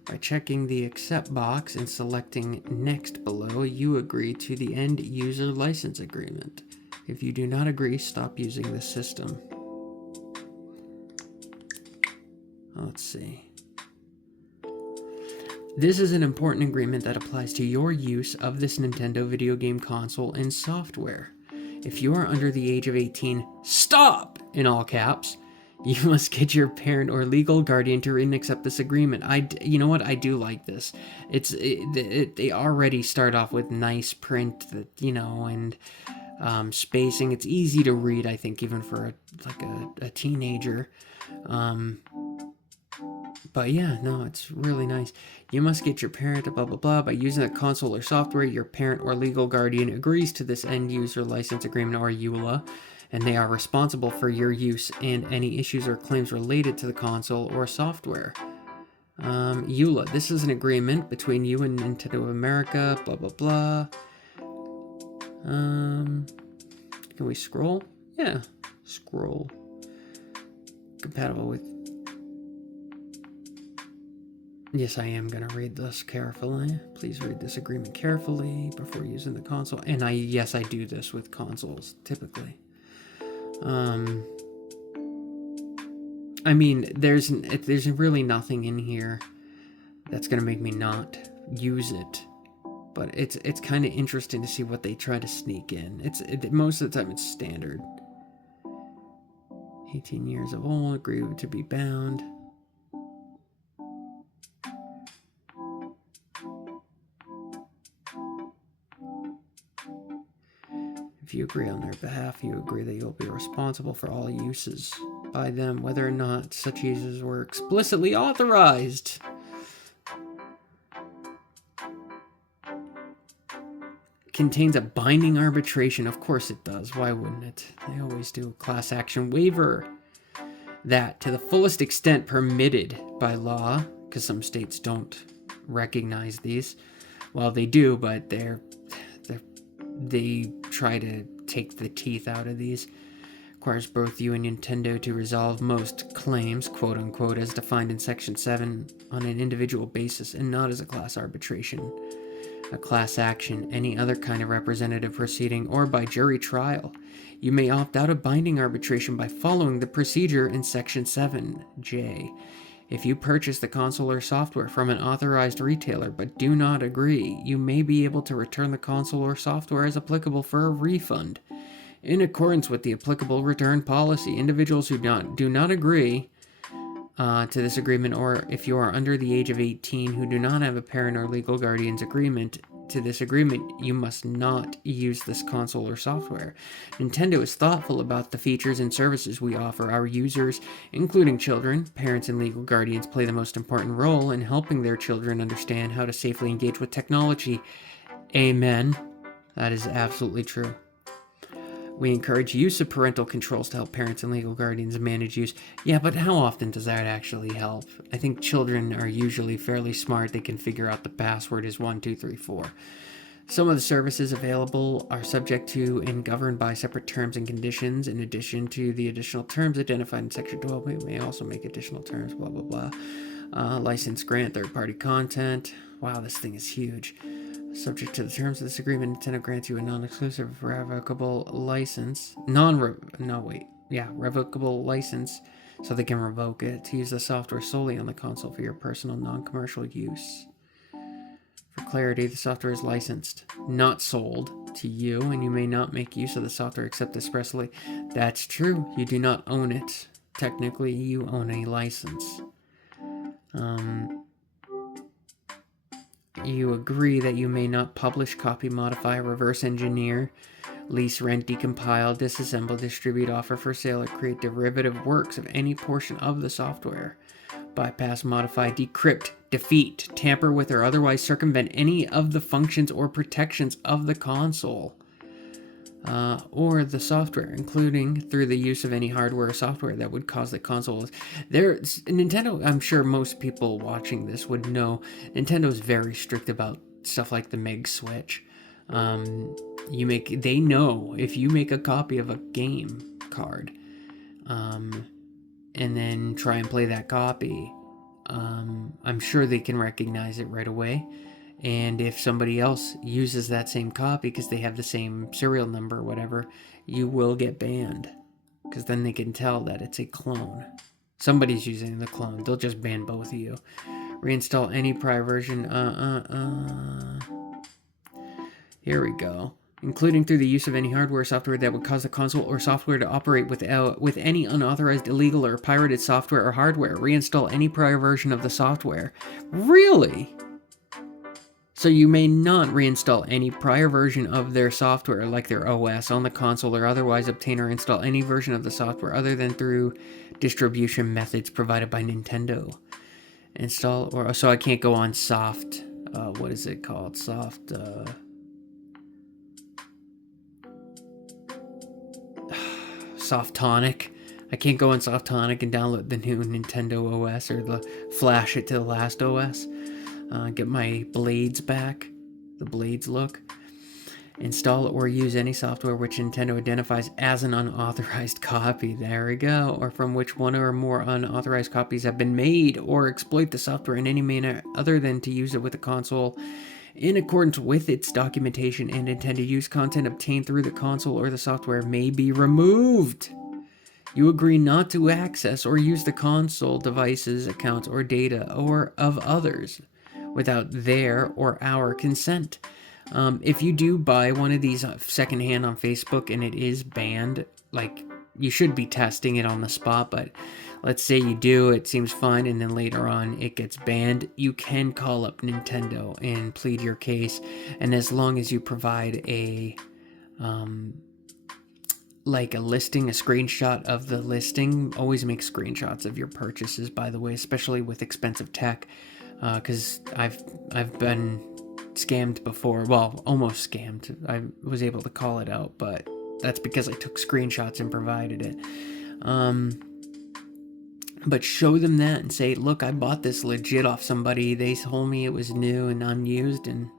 By checking the accept box and selecting next below, you agree to the end user license agreement. If you do not agree, stop using the system. Let's see. This is an important agreement that applies to your use of this Nintendo video game console and software. If you are under the age of 18, stop! In all caps. You must get your parent or legal guardian to read and accept this agreement. You know what? I do like this. They already start off with nice print, that and spacing. It's easy to read, I think, even for a teenager. But yeah, no, it's really nice. You must get your parent, blah, blah, blah. By using the console or software, your parent or legal guardian agrees to this end user license agreement, or EULA, and they are responsible for your use and any issues or claims related to the console or software. EULA, this is an agreement between you and Nintendo of America, blah, blah, blah. Can we scroll? Yeah, scroll. Compatible with... Yes, I am going to read this carefully. Please read this agreement carefully before using the console. And yes, I do this with consoles, typically. I mean, there's really nothing in here that's going to make me not use it. But it's kind of interesting to see what they try to sneak in. Most of the time, it's standard. 18 years of old, agree to be bound. If you agree on their behalf, you agree that you'll be responsible for all uses by them, whether or not such uses were explicitly authorized. Contains a binding arbitration. Of course it does. Why wouldn't it? They always do. Class action waiver. That, to the fullest extent permitted by law, because some states don't recognize these. Well, they do, but they try to take the teeth out of these. Requires both you and Nintendo to resolve most claims, quote unquote, as defined in Section 7 on an individual basis and not as a class arbitration, a class action, any other kind of representative proceeding, or by jury trial. You may opt out of binding arbitration by following the procedure in Section 7J. If you purchase the console or software from an authorized retailer but do not agree, you may be able to return the console or software as applicable for a refund. In accordance with the applicable return policy, individuals who do not agree to this agreement, or if you are under the age of 18 who do not have a parent or legal guardian's agreement to this agreement, you must not use this console or software. Nintendo is thoughtful about the features and services we offer our users, including children. Parents and legal guardians play the most important role in helping their children understand how to safely engage with technology. Amen. That is absolutely true. We encourage use of parental controls to help parents and legal guardians manage use. Yeah, but how often does that actually help? I think children are usually fairly smart. They can figure out the password is 1234. Some of the services available are subject to and governed by separate terms and conditions. In addition to the additional terms identified in Section 12, we may also make additional terms, blah, blah, blah. License grant third-party content. Wow, this thing is huge. Subject to the terms of this agreement, Nintendo grants you a non-exclusive revocable license. Revocable license, so they can revoke it to use the software solely on the console for your personal non-commercial use. For clarity, the software is licensed, not sold to you, and you may not make use of the software except expressly. That's true. You do not own it. Technically, you own a license. You agree that you may not publish, copy, modify, reverse engineer, lease, rent, decompile, disassemble, distribute, offer for sale, or create derivative works of any portion of the software. Bypass, modify, decrypt, defeat, tamper with, or otherwise circumvent any of the functions or protections of the console or the software, including through the use of any hardware or software that would cause the console. Nintendo, I'm sure most people watching this would know, Nintendo is very strict about stuff like the Meg Switch. They know if you make a copy of a game card, and then try and play that copy, I'm sure they can recognize it right away. And if somebody else uses that same copy because they have the same serial number or whatever, you will get banned. Because then they can tell that it's a clone. Somebody's using the clone. They'll just ban both of you. Reinstall any prior version. Here we go. Including through the use of any hardware or software that would cause the console or software to operate with any unauthorized, illegal, or pirated software or hardware. Reinstall any prior version of the software. Really? So you may not reinstall any prior version of their software, like their OS, on the console, or otherwise obtain or install any version of the software other than through distribution methods provided by Nintendo. So I can't go on soft, what is it called? Softonic. I can't go on Softonic and download the new Nintendo OS or flash it to the last OS. Get my blades back, the blades look. Install or use any software which Nintendo identifies as an unauthorized copy. There we go. Or from which one or more unauthorized copies have been made, or exploit the software in any manner other than to use it with the console in accordance with its documentation, and intended use content obtained through the console or the software may be removed. You agree not to access or use the console, devices, accounts, or data or of others without their or our consent. If you do buy one of these secondhand on Facebook and it is banned, like, you should be testing it on the spot, but let's say you do, it seems fine, and then later on it gets banned, you can call up Nintendo and plead your case, and as long as you provide a listing, a screenshot of the listing. Always make screenshots of your purchases, by the way, especially with expensive tech, because I've been scammed before. Well, almost scammed. I was able to call it out, but that's because I took screenshots and provided it. But show them that and say, look, I bought this legit off somebody. They told me it was new and unused, and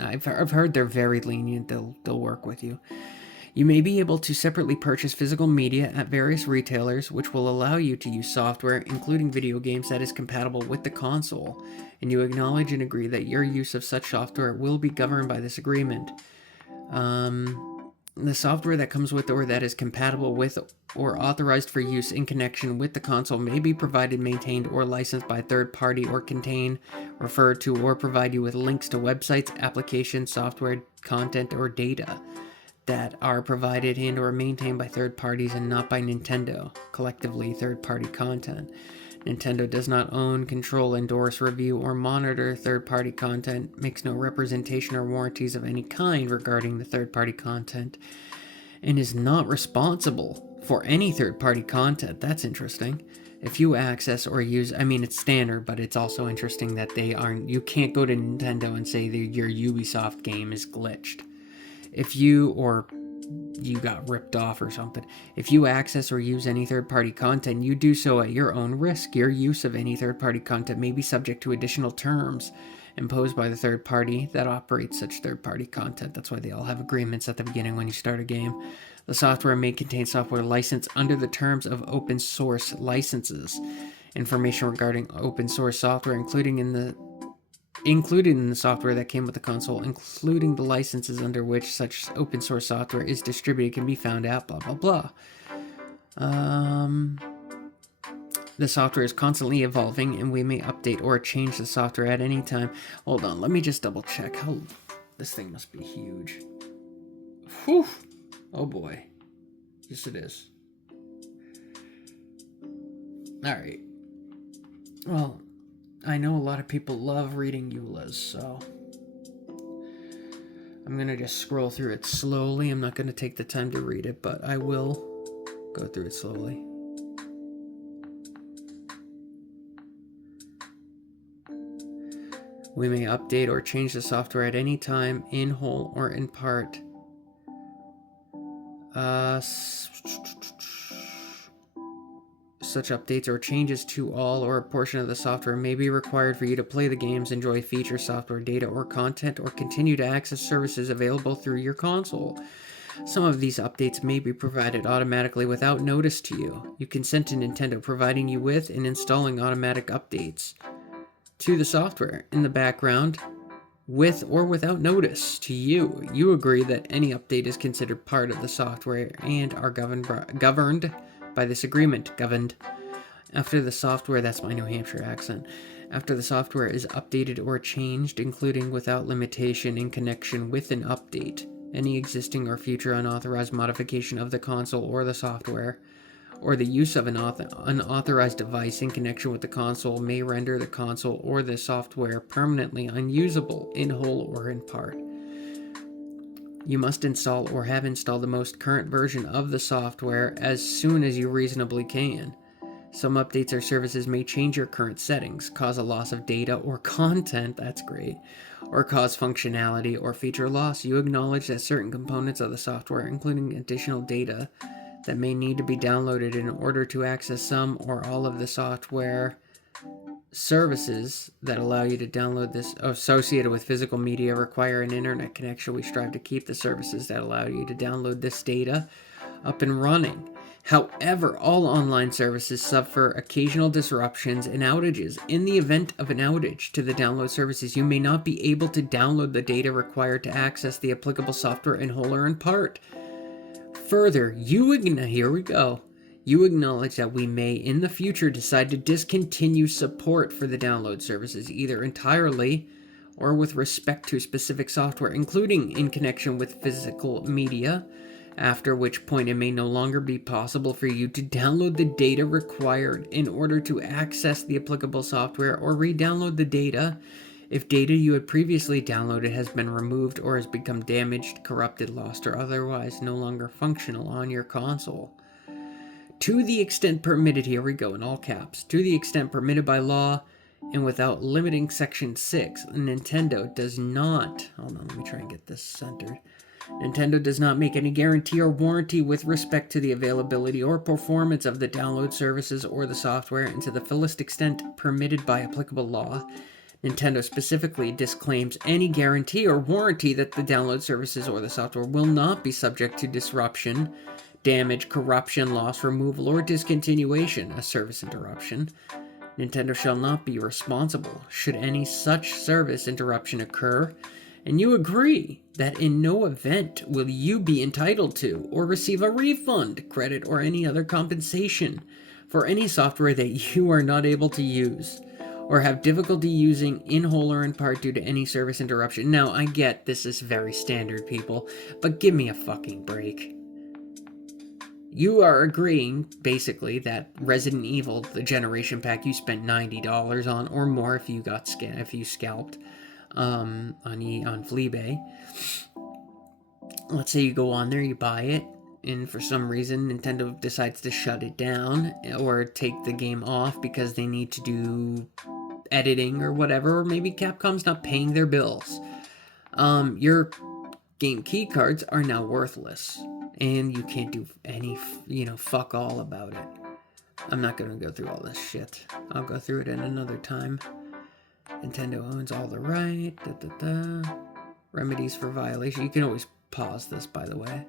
I've heard they're very lenient. They'll work with you. You may be able to separately purchase physical media at various retailers, which will allow you to use software, including video games, that is compatible with the console, and you acknowledge and agree that your use of such software will be governed by this agreement. The software that comes with or that is compatible with or authorized for use in connection with the console may be provided, maintained, or licensed by a third party or contain, refer to, or provide you with links to websites, applications, software, content, or data that are provided and or maintained by third parties and not by Nintendo, collectively third-party content. Nintendo does not own, control, endorse, review, or monitor third-party content, makes no representation or warranties of any kind regarding the third-party content, and is not responsible for any third-party content. That's interesting. If you access or use, I mean, it's standard, but it's also interesting that you can't go to Nintendo and say that your Ubisoft game is glitched. If you got ripped off or something. If you access or use any third-party content, you do so at your own risk. Your use of any third-party content may be subject to additional terms imposed by the third party that operates such third-party content. That's why they all have agreements at the beginning when you start a game. The software may contain software licensed under the terms of open source licenses. Information regarding open source software, included in the software that came with the console, including the licenses under which such open source software is distributed, can be found at blah blah blah. The software is constantly evolving, and we may update or change the software at any time. Hold on, let me just double check. How this thing must be huge. Whew. Oh boy. Yes, it is. Alright. Well, I know a lot of people love reading EULAs, so I'm going to just scroll through it slowly. I'm not going to take the time to read it, but I will go through it slowly. We may update or change the software at any time, in whole or in part. Such updates or changes to all or a portion of the software may be required for you to play the games, enjoy feature, software, data, or content, or continue to access services available through your console. Some of these updates may be provided automatically without notice to you. You consent to Nintendo providing you with and installing automatic updates to the software in the background with or without notice to you. You agree that any update is considered part of the software and are governed by this agreement. After the software, that's my New Hampshire accent. After the software is updated or changed, including without limitation in connection with an update, any existing or future unauthorized modification of the console or the software, or the use of an unauthorized device in connection with the console may render the console or the software permanently unusable in whole or in part. You must install or have installed the most current version of the software as soon as you reasonably can. Some updates or services may change your current settings, cause a loss of data or content, that's great, or cause functionality or feature loss. You acknowledge that certain components of the software, including additional data that may need to be downloaded in order to access some or all of the software services that allow you to download this associated with physical media require an internet connection. We strive to keep the services that allow you to download this data up and running. However, all online services suffer occasional disruptions and outages. In the event of an outage to the download services, you may not be able to download the data required to access the applicable software in whole or in part. Further, here we go. You acknowledge that we may in the future decide to discontinue support for the download services, either entirely or with respect to specific software, including in connection with physical media, after which point it may no longer be possible for you to download the data required in order to access the applicable software or re-download the data if data you had previously downloaded has been removed or has become damaged, corrupted, lost, or otherwise no longer functional on your console. To the extent permitted, here we go in all caps, to the extent permitted by law and without limiting Section 6, Nintendo does not, hold on, let me try and get this centered. Nintendo does not make any guarantee or warranty with respect to the availability or performance of the download services or the software, and to the fullest extent permitted by applicable law, Nintendo specifically disclaims any guarantee or warranty that the download services or the software will not be subject to disruption, damage, corruption, loss, removal, or discontinuation, a service interruption. Nintendo shall not be responsible should any such service interruption occur, and you agree that in no event will you be entitled to or receive a refund, credit, or any other compensation for any software that you are not able to use or have difficulty using in whole or in part due to any service interruption. Now, I get this is very standard, people, but give me a fucking break. You are agreeing, basically, that Resident Evil, the Generation Pack, you spent $90 on or more if you got scalped on Fleabay. Let's say you go on there, you buy it, and for some reason Nintendo decides to shut it down or take the game off because they need to do editing or whatever, or maybe Capcom's not paying their bills. Your game key cards are now worthless, and you can't do any, fuck all about it. I'm not gonna go through all this shit. I'll go through it in another time. Nintendo owns all the right. Remedies for violation. You can always pause this, by the way.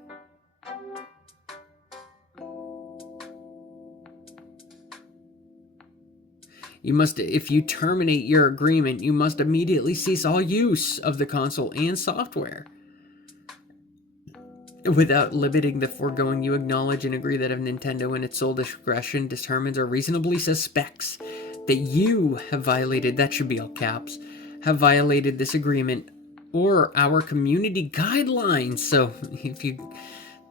If you terminate your agreement, you must immediately cease all use of the console and software. Without limiting the foregoing, you acknowledge and agree that if Nintendo in its sole discretion determines or reasonably suspects that you have violated, that should be all caps, have violated this agreement or our community guidelines. So if you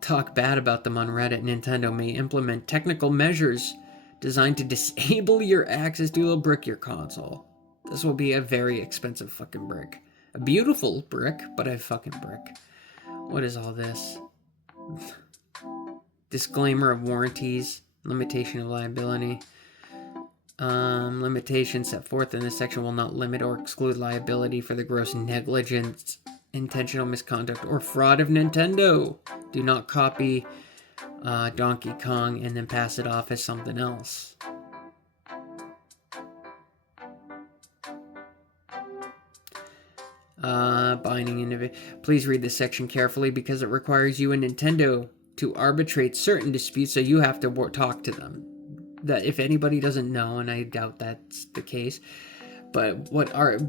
talk bad about them on Reddit, Nintendo may implement technical measures designed to disable your access to a brick your console. This will be a very expensive fucking brick. A beautiful brick, but a fucking brick. What is all this? Disclaimer of warranties, limitation of liability. Limitations set forth in this section will not limit or exclude liability for the gross negligence, intentional misconduct, or fraud of Nintendo. Do not copy Donkey Kong and then pass it off as something else. Binding individual. Please read this section carefully because it requires you and Nintendo to arbitrate certain disputes, so you have to talk to them. That if anybody doesn't know, and I doubt that's the case, but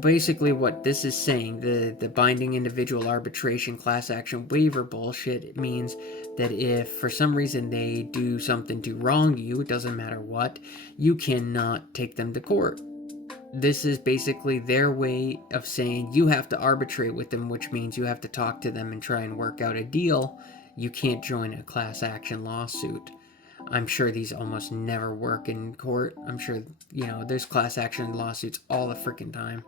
basically what this is saying, the binding individual arbitration class action waiver bullshit, it means that if for some reason they do something to wrong you, it doesn't matter what, you cannot take them to court. This is basically their way of saying you have to arbitrate with them, which means you have to talk to them and try and work out a deal. You can't join a class action lawsuit. I'm sure these almost never work in court. I'm sure, there's class action lawsuits all the freaking time.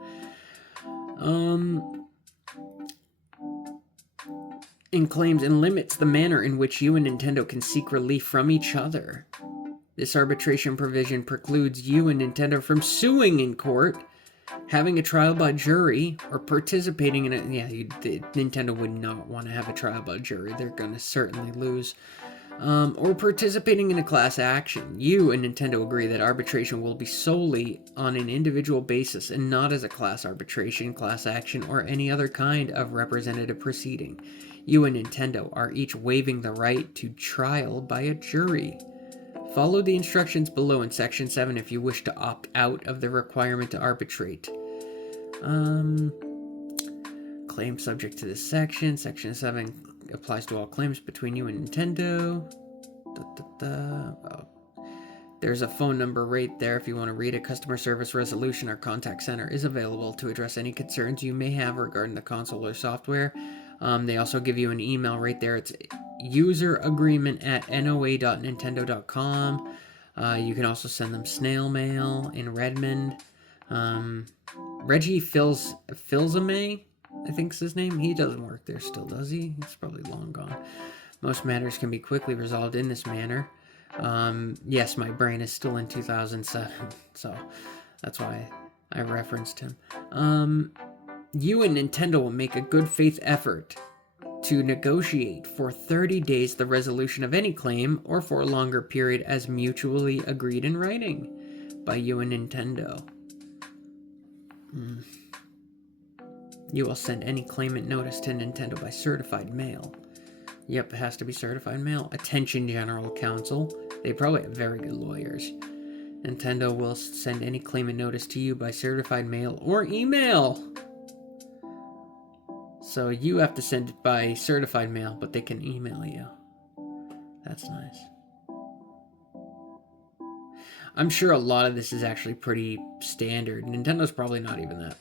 And claims and limits the manner in which you and Nintendo can seek relief from each other. This arbitration provision precludes you and Nintendo from suing in court, having a trial by jury, or participating in it. Yeah, Nintendo would not want to have a trial by jury. They're going to certainly lose. Or participating in a class action. You and Nintendo agree that arbitration will be solely on an individual basis and not as a class arbitration, class action, or any other kind of representative proceeding. You and Nintendo are each waiving the right to trial by a jury. Follow the instructions below in Section 7 if you wish to opt out of the requirement to arbitrate. Claims subject to this section. Section 7 applies to all claims between you and Nintendo. Oh. There's a phone number right there if you want to read it. Customer service resolution or contact center is available to address any concerns you may have regarding the console or software. They also give you an email right there. It's useragreement@noa.nintendo.com. You can also send them snail mail in Redmond. Reggie Filzame, I think is his name. He doesn't work there still, does he? He's probably long gone. Most matters can be quickly resolved in this manner. Yes, my brain is still in 2007, so that's why I referenced him. You and Nintendo will make a good faith effort to negotiate for 30 days the resolution of any claim or for a longer period as mutually agreed in writing by you and Nintendo. You will send any claimant notice to Nintendo by certified mail. Yep, it has to be certified mail. Attention, General Counsel. They probably have very good lawyers. Nintendo will send any claimant notice to you by certified mail or email. So you have to send it by certified mail, but they can email you. That's nice. I'm sure a lot of this is actually pretty standard. Nintendo's probably not even that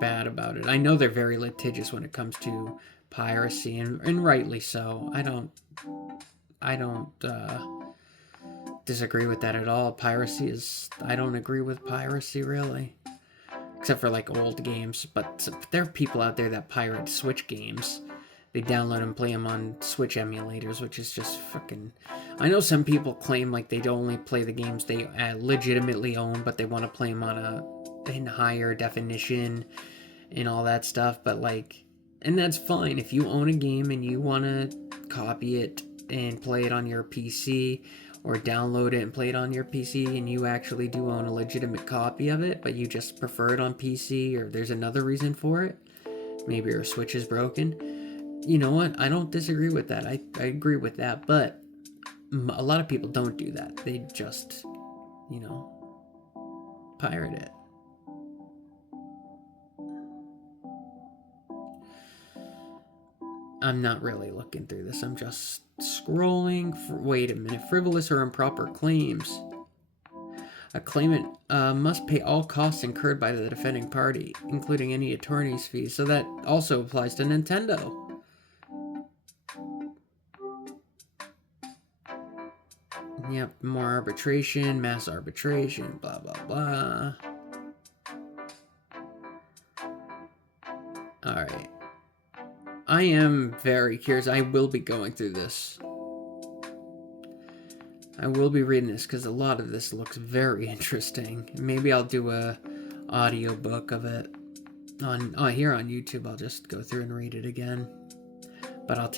bad about it. I know they're very litigious when it comes to piracy, and rightly so. I don't disagree with that at all. Piracy is... I don't agree with piracy, really. Except for, like, old games. But there are people out there that pirate Switch games. They download and play them on Switch emulators, which is just fucking... I know some people claim, like, they don't only play the games they legitimately own, but they want to play them in higher definition and all that stuff, but, like... And that's fine. If you own a game and you want to copy it and play it on your PC, or download it and play it on your PC, and you actually do own a legitimate copy of it, but you just prefer it on PC, or there's another reason for it, maybe your Switch is broken, you know what? I don't disagree with that. I agree with that, but a lot of people don't do that. They just, you know, pirate it. I'm not really looking through this. I'm just scrolling. Wait a minute. Frivolous or improper claims. A claimant must pay all costs incurred by the defending party, including any attorney's fees. So that also applies to Nintendo. Yep, more arbitration, mass arbitration, blah, blah, blah. Alright. I am very curious. I will be going through this. I will be reading this because a lot of this looks very interesting. Maybe I'll do a audiobook of it on here on YouTube. I'll just go through and read it again. But I'll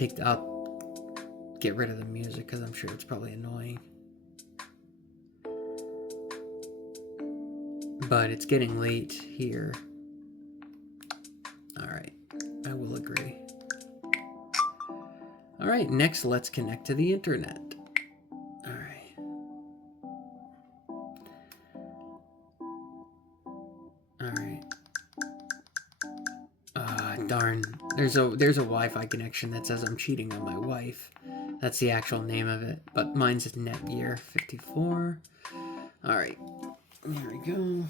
get rid of the music because I'm sure it's probably annoying. But it's getting late here. Alright, I will agree. Alright, next let's connect to the internet. Alright. Alright. Darn. There's a Wi-Fi connection that says I'm cheating on my wife. That's the actual name of it. But mine's Netgear 54. Alright. There we go.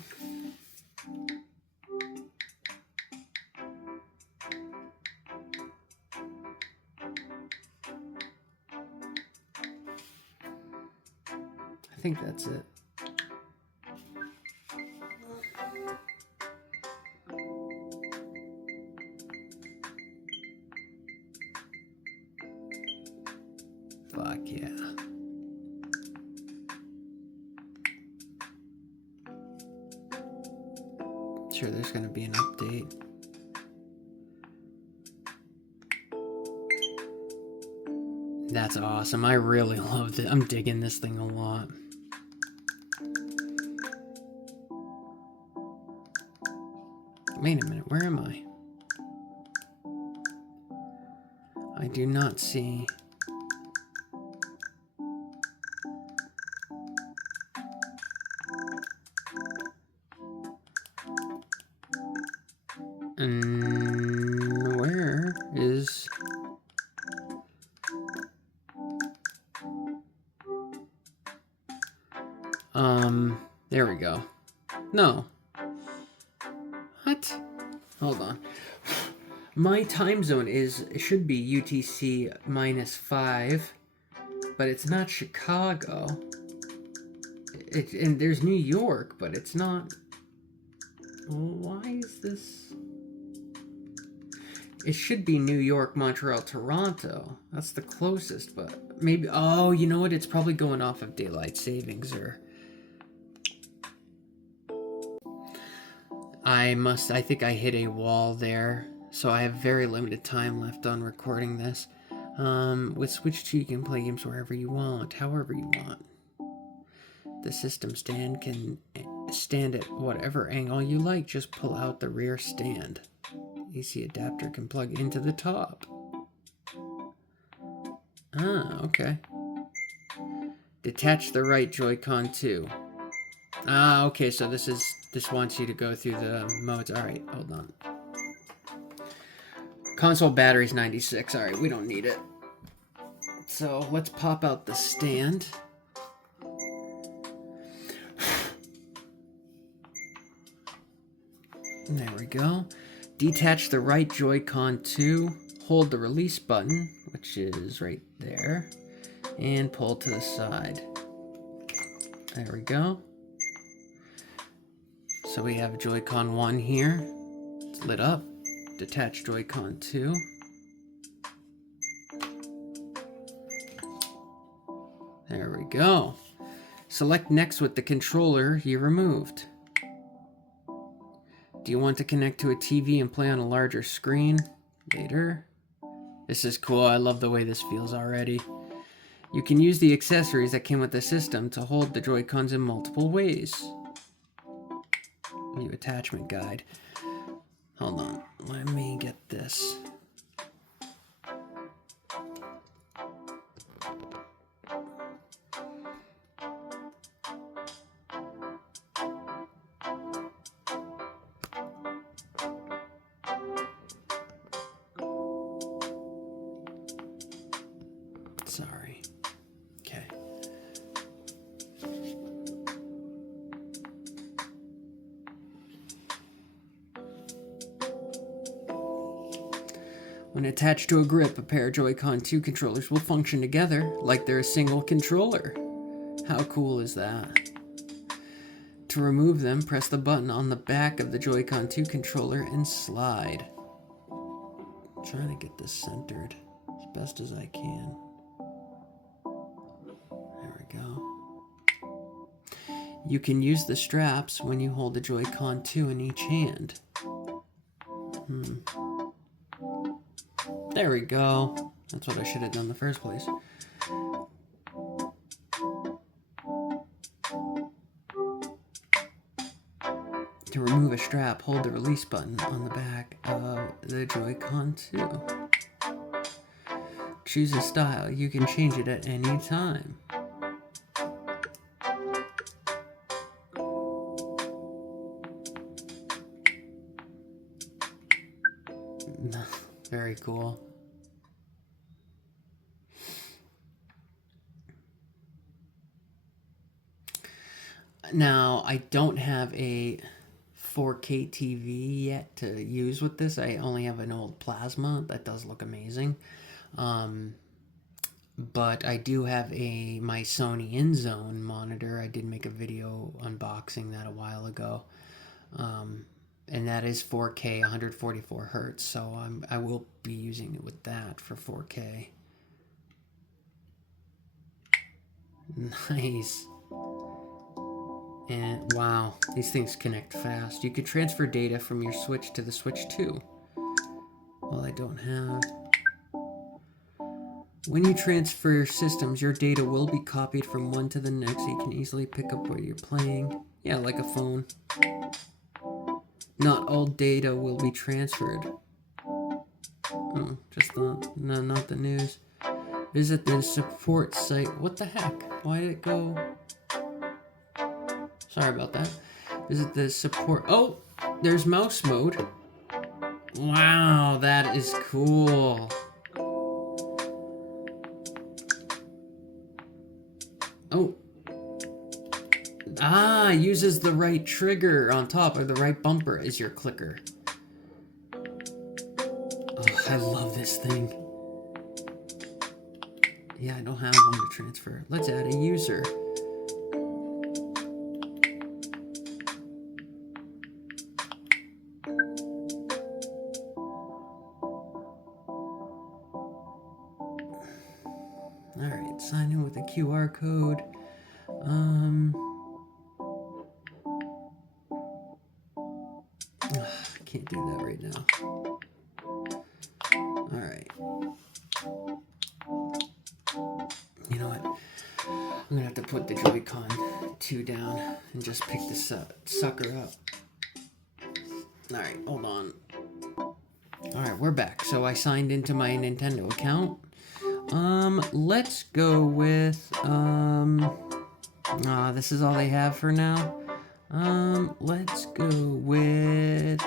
I think that's it. Fuck yeah. Sure, there's gonna be an update. That's awesome. I really loved it. I'm digging this thing a lot. Wait a minute, where am I? I do not see... where is... there we go. No. What? Hold on. My time zone should be UTC -5, but it's not Chicago. And there's New York, but it's not. Why is this? It should be New York, Montreal, Toronto. That's the closest, but maybe. Oh, you know what? It's probably going off of daylight savings or. I think I hit a wall there, so I have very limited time left on recording this. With Switch 2, you can play games wherever you want, however you want. The system stand can stand at whatever angle you like, just pull out the rear stand. AC adapter can plug into the top. Ah, okay. Detach the right Joy-Con too. Ah, okay, so this wants you to go through the modes. Alright, hold on. Console battery's 96. All right, we don't need it. So let's pop out the stand. There we go. Detach the right Joy-Con 2. Hold the release button, which is right there, and pull to the side. There we go. So we have Joy-Con 1 here. It's lit up. Detach Joy-Con 2. There we go. Select next with the controller you removed. Do you want to connect to a TV and play on a larger screen? Later. This is cool. I love the way this feels already. You can use the accessories that came with the system to hold the Joy-Cons in multiple ways. New attachment guide. Hold on. Let me get this. Sorry. Okay. When attached to a grip, a pair of Joy-Con 2 controllers will function together like they're a single controller. How cool is that? To remove them, press the button on the back of the Joy-Con 2 controller and slide. I'm trying to get this centered as best as I can. There we go. You can use the straps when you hold the Joy-Con 2 in each hand. There we go. That's what I should have done in the first place. To remove a strap, hold the release button on the back of the Joy-Con 2. Choose a style. You can change it at any time. Very cool. Now, I don't have a 4K TV yet to use with this. I only have an old plasma that does look amazing. But I do have my Sony InZone monitor. I did make a video unboxing that a while ago. And that is 4K, 144 hertz. So I will be using it with that for 4K. Nice. And wow, these things connect fast. You could transfer data from your Switch to the Switch 2. Well, I don't have. When you transfer systems, your data will be copied from one to the next, so you can easily pick up what you're playing. Yeah, like a phone. Not all data will be transferred. Oh, just not the news. Visit the support site. What the heck? Why did it go? Sorry about that. Visit the support. Oh, there's mouse mode. Wow, that is cool. Oh. Ah, uses the right trigger on top, or the right bumper is your clicker. Oh, I love this thing. Yeah, I don't have one to transfer. Let's add a user. Alright, sign in with a QR code. I can't do that right now. Alright. You know what? I'm gonna have to put the Joy-Con 2 down and just pick this sucker up. Alright, hold on. Alright, we're back. So I signed into my Nintendo account. Let's go with, this is all they have for now. Let's go with,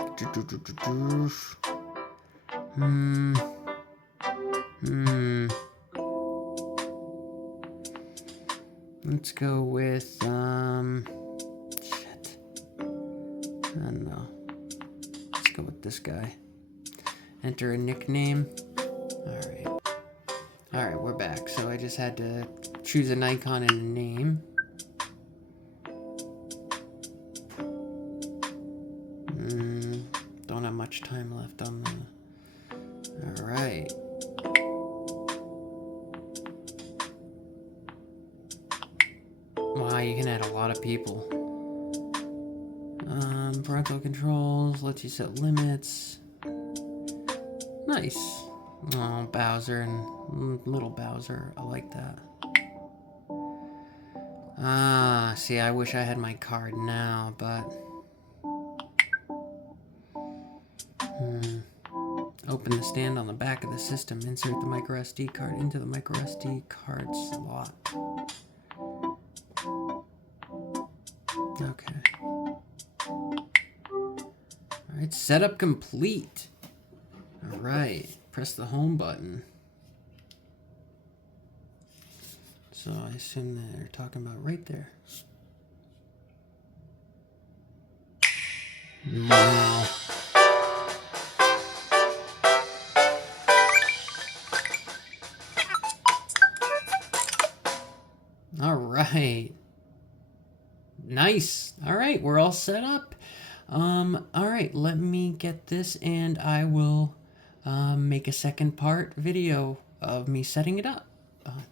Hmm. Let's go with, shit. I don't know. Let's go with this guy. Enter a nickname. Alright. Alright, we're back. So I just had to choose an icon and a name. Don't have much time left on the... Alright. Wow, you can add a lot of people. Parental controls, lets you set limits. Nice. Oh, Bowser and little Bowser. I like that. Ah, see, I wish I had my card now, but... Open the stand on the back of the system. Insert the micro SD card into the micro SD card slot. Okay. Alright, setup complete. Alright, press the home button. So I assume they're talking about right there. Wow. All right. Nice. All right, we're all set up. All right, let me get this and I will make a second part video of me setting it up.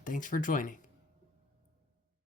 Thanks for joining.